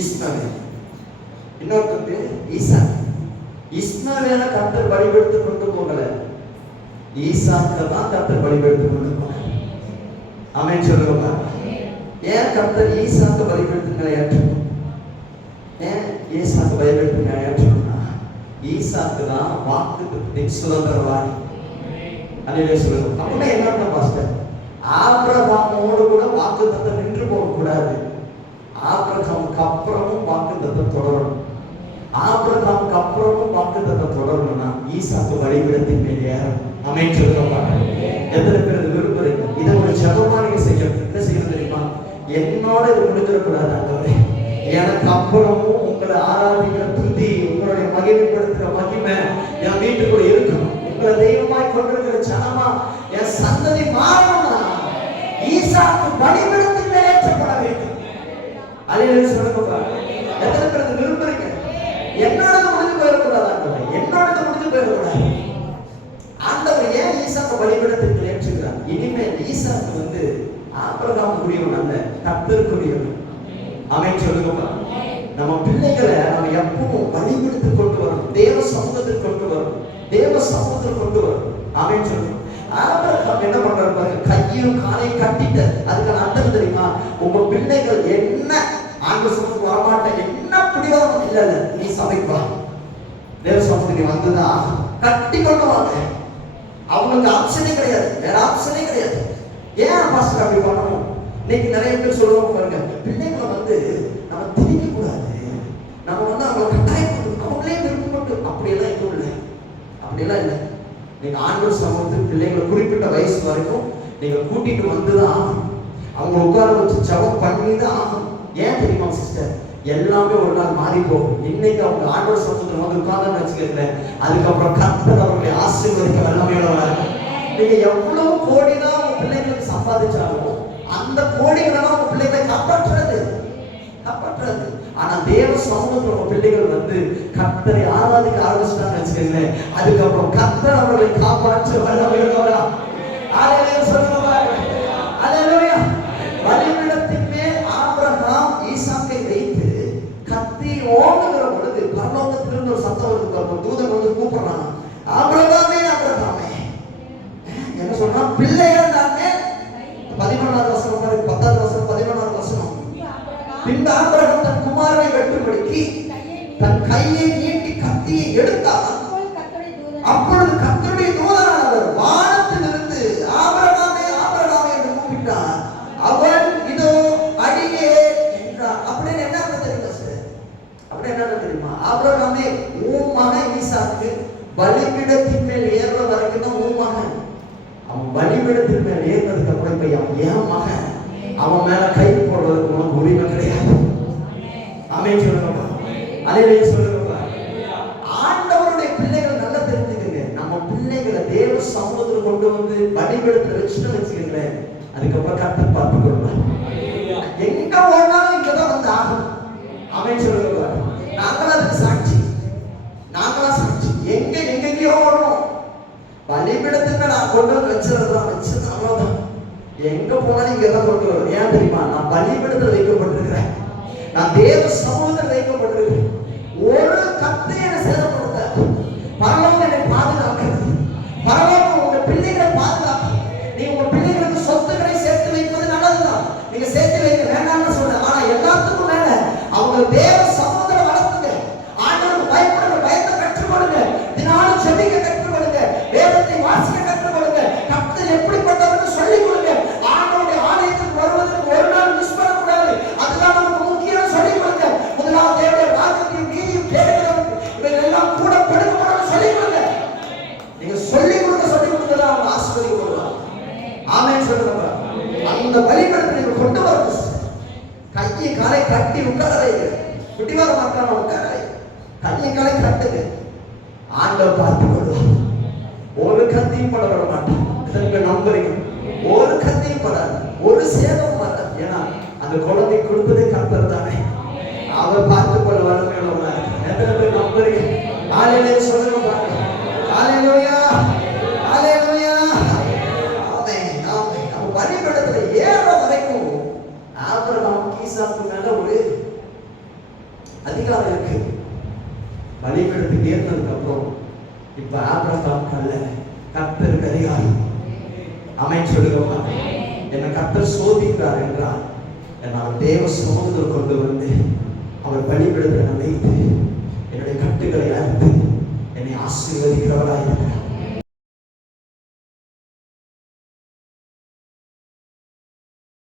இஸ்மவேல். இன்னொருத்தர் பேர் ஈசாக். இஸ்மவேலை கர்த்தர் பலிபீடத்து கொண்டு போகல, ஈசாக்கை தான் கர்த்தர் பலிபீடத்து கொண்டு போனார். ஆமென் சொல்லுங்க. ஏன் கர்த்தர் ஈசாக்கு பலிபீடத்தின் ஏற்றணும்? ஏன் ஈசாக்கு பலிபீடத்தின் ஏற்றணும்னா ஈசாக்கு தான் வாக்குத்தத்தத்தின் சுதந்திரவாளி. அல்லேலூயா சொல்லுங்க. அப்படின்னா என்ன பாஸ்டர்? ஆபிரகாமோடு கூட வாக்குத்தத்தம் நின்று போகக்கூடாது. ஆபிரகாமுக்கு அப்புறமும் வாக்குத்தத்தம் தொடரணும். ஆபிரகாமுக்கு அப்புறமும் வாக்குத்தத்தம் தொடரணும்னா ஈசாக்கு பலிபீடத்தின் மேல் ஏறணும். ஆமென் சொல்லுங்க. எத்தனை பேர் விரும்புறீங்க? இதை ஒரு ஜெபமா நீங்க செய்யணும். என்ன செய்யணும் தெரியுமா? என்னோட இது முடிஞ்சிடக்கூடாது ஆண்டவரே, எனக்கு அப்புறமும் உங்களை ஆராதிக்கிற துதி, உங்களுடைய மகிமைப்படுத்துகிற மகிமை என் வீட்டுக்குள்ள இருக்கணும். உங்களை தெய்வமாய் கொண்டிருக்கிற ஜனமா என் சந்ததி மாறணும்னா ஈசாக்கு பலிபீடத்தின் மேல் ஏற்றப்பட வேண்டும். அல்லேலூயா சொல்லுங்க. எத்தனை பேர் விரும்புறீங்க? என்னோட முடிஞ்சு போயிடக்கூடாது ஆண்டவரே, என்னோட முடிஞ்சு போயிடக்கூடாது. ஆண்டவர் ஏன் ஈசாக்கு பலிபீடத்திற்கு ஏற்றுகிறார்? இனிமேல் ஈசாக்கு ஆபிரகாமுக்குரியவன் அல்ல, கர்த்தருக்குரியவன். ஆமென் சொல்லுங்க. நம்ம பிள்ளைகளை நம்ம எப்பவும் பலிபீடத்துக்கு கொண்டு வரணும், தேவ சமூகத்துக்கு கொண்டு வரணும், தேவ சமூகத்துக்கு கொண்டு வரணும். ஆமென் சொல்லுங்க. ஆபிரகாம் என்ன பண்றாரு பாருங்க, கையும் காலையும் கட்டிட்டு. அதுக்கான அர்த்தம் தெரியுமா? உங்க பிள்ளைகள் என்ன ஆண்டு சமூகத்துக்கு வரமாட்டேன், என்ன பிடிவாதம் இல்ல, நீ சபைக்கு வா, தேவ சமூகத்துக்கு வந்துதான் கட்டி கொண்டு வாங்க. அவங்களுக்கு ஆப்ஷனே கிடையாது, வேற ஆப்ஷனே கிடையாது. ஏன் பாஸ்டர் அப்படி பண்ணணும்? இன்னைக்கு நிறைய பேர் சொல்லுவாங்க பாருங்க, பிள்ளைங்களை நம்ம திணிக்க கூடாது, நம்ம அவங்களை கட்டாயம் அவங்களே விருப்பப்பட்டு. அப்படியெல்லாம் எதுவும் இல்லை, அப்படியெல்லாம் இல்லை. நீங்க ஆண்டவர் சமூகத்துக்கு பிள்ளைங்களை குறிப்பிட்ட வயசு வரைக்கும் நீங்க கூட்டிட்டு வந்துதான் ஆகணும். அவங்க உட்கார வச்சு ஜெபம் பண்ணிதான் ஆகணும். ஏன் தெரியுமா சிஸ்டர்? எல்லாமே ஒரு நாள் மாறி போகும். இன்னைக்கு அவங்க ஆண்டவர் சமூகத்துல உட்கார்ந்து வச்சுக்கிறேன், அதுக்கப்புறம் கர்த்தர் அவர்களை ஆசீர்வதிக்க வல்லமையோட. நீங்க எவ்வளவு கோடிதான் உங்க பிள்ளைங்களுக்கு சம்பாதிச்சாலும் அந்த கோடிகளை உங்க பிள்ளைகளை காப்பாற்றுறது. ஆனா தேவ சமூகத்துல உங்க பிள்ளைகள் கர்த்தரை ஆராதிக்க ஆரம்பிச்சுட்டான்னு வச்சுக்கோங்களேன், அதுக்கப்புறம் கர்த்தர் அவர்களை காப்பாற்ற வல்லமையோட. அல்லேலூயா சொல்லுங்க. அல்லேலூயா. பலிபீடத்தின் மேல் ஆபிரகாம் ஈசாக்கை வைத்து கத்தி ஓடுகிற பொழுது பரலோகத்திலிருந்து ஒரு சத்தம் வருது. தூதன் கூப்பிடுறான், ஆபிரகாமே ஆபிரகாமே. என்ன சொல்றான்? பிள்ளைகள் தானே. 11வது வசனம், 10வது வசனம், 11வது வசனம். பின்பு ஆபிரகாம் தன் குமாரனை வெட்டும்படிக்கு தன் கையை நீட்டி கத்தியை எடுத்தான். அப்பொழுது கர்த்தருடைய தூதனானவர் வானத்திலிருந்து ஆபிரகாமே ஆபிரகாமே என்று கூப்பிட்டார். அவன் இதோ அடியே என்றார். அப்படின்னு என்ன தெரியுமா சார்? அப்படி என்ன தெரியுமா? ஆபிரகாமே, உன் மகன் ஈசாக்கு பலிபீடத்தின் மேல் ஏற வரைக்கும் தான் உன் மகன். அவன் பலிபீடத்தின் மேல் ஏறினதுக்கு அப்புறம் இப்ப என் மகன், அவன் மேல கை போடுறதுக்கு உனக்கு உரிமை கிடையாது. ஆமென் சொல்லுங்க. அல்லேலூயா சொல்லுங்க. ஆண்டவருடைய பிள்ளைகள் நல்லா தெரிஞ்சுக்கங்க, நம்ம பிள்ளைகளை தேவ சமூகத்தில் கொண்டு பலிபீடத்துல வச்சுக்கங்களேன், அதுக்கப்புறம் கர்த்தர் பார்த்துக் கொள்வார். எங்க ஓடினாலும் இங்கதான் ஆகும். ஆமென் சொல்லுங்க. நாங்களா அதுக்கு சாட்சி, நாங்களா சாட்சி. எங்கெங்கயோ ஓடணும். பலிபீடத்துக்கு நான் கொண்டு வச்சதுதான் அவ்வளவுதான். எங்க போனாலும் இங்கதான் கொண்டு வரும். ஏன் தெரியுமா? நான் பலிபீடத்தில் வைக்கப்பட்டிருக்கிறேன், நான் தேவ சமூகத்தில் வைக்கப்பட்டிருக்கிறேன். ஒரு கத்தை என்னை சேதப்படுத்த, பரலோகம் என்னை பாதுகாக்கிறது. பரலோகம் உங்க பிள்ளைகளை பாதுகாக்கும். நீங்க உங்க பிள்ளைகளுக்கு சொத்துக்களை சேர்த்து வைப்பது நல்லதுதான், நீங்க சேர்த்து வைக்க வேண்டாம்னு சொல்றேன். ஆனா எல்லாத்துக்கும் மேல அவங்க தேவ சமூகத்தில் வளர்த்துங்க. ஆண்டவருக்கு பயப்படுங்க, பயத்தை கற்றுக்கொள்ளுங்க, தினாலும் செபிக்க கற்றுக்கொள்ளுங்க, வேதத்தை வாசிக்க கற்றுக்கொள்ளுங்க, கர்த்தர் எப்படிப்பட்டவர்னு சொல்லிக் கொடுங்க. ஆண்டவருடைய ஆலயத்துக்கு வருவதற்கு ஒரு நாள் மிஸ் பண்ணக்கூடாது, அதுதான் நமக்கு முக்கியம். சொல்லிக் கொடுங்க. முதலாவது தேவனுடைய ராஜ்யத்தையும் நீதியும் தேடுகிறவர்கள் இவர்கள் எல்லாம் கூட கொடுக்கப்படும் சொல்லிக் கொடுங்க. நீங்க சொல்லிக் கொடுத்ததான் அவங்க ஆசீர்வதிக்கப்படுவாங்க. ஆமென் சொல்லுங்க. அந்த பலிபீடத்தை நீங்க கொண்டு வரணும். கையை காலை கட்டி உட்கார வைங்க. குட்டிவார மக்கள் உட்கார வைங்க. கையை காலை கட்டுங்க. ஆண்டவர் பார்த்துக் கொள்வார். ஒரு கத்தியும் பட விட மாட்டான். இதற்கு நம்புறீங்க? ஒரு கத்தியும் படாது, ஒரு சேதம் வராது. ஏன்னா அந்த குழந்தை கொடுத்ததே கர்த்தர் தானே, அவர் பார்த்துக் கொள்ள வல்லமையுள்ளவராக. எத்தனை பேர் நம்புறீங்க? அல்லேலூயா சொல்லுங்க பாருங்க. அல்லேலூயா, அல்லேலூயா. ஆமென், ஆமென். நம்ம பலிபீடத்துல ஏற வரைக்கும் ஆபிரகாம் ஈசாக்கு மேல ஒரு அதிகாரம் இருக்கு. பலிபீடத்துக்கு ஏறினதுக்கு அப்புறம் இப்ப ஆபிரகாம் அல்ல, கர்த்தருக்கு அதிகாரம். ஆமென் சொல்லுங்க. என்ன கர்த்தர் சோதிக்கிறார் என்றால் நான் தேவ சமூகத்தில் கொண்டு வந்து அவர் பலிபீடத்தில் வைத்து என்னுடைய கட்டுகளை அறுத்து என்னை ஆசீர்வதிக்கிறவராக இருக்கிறார்.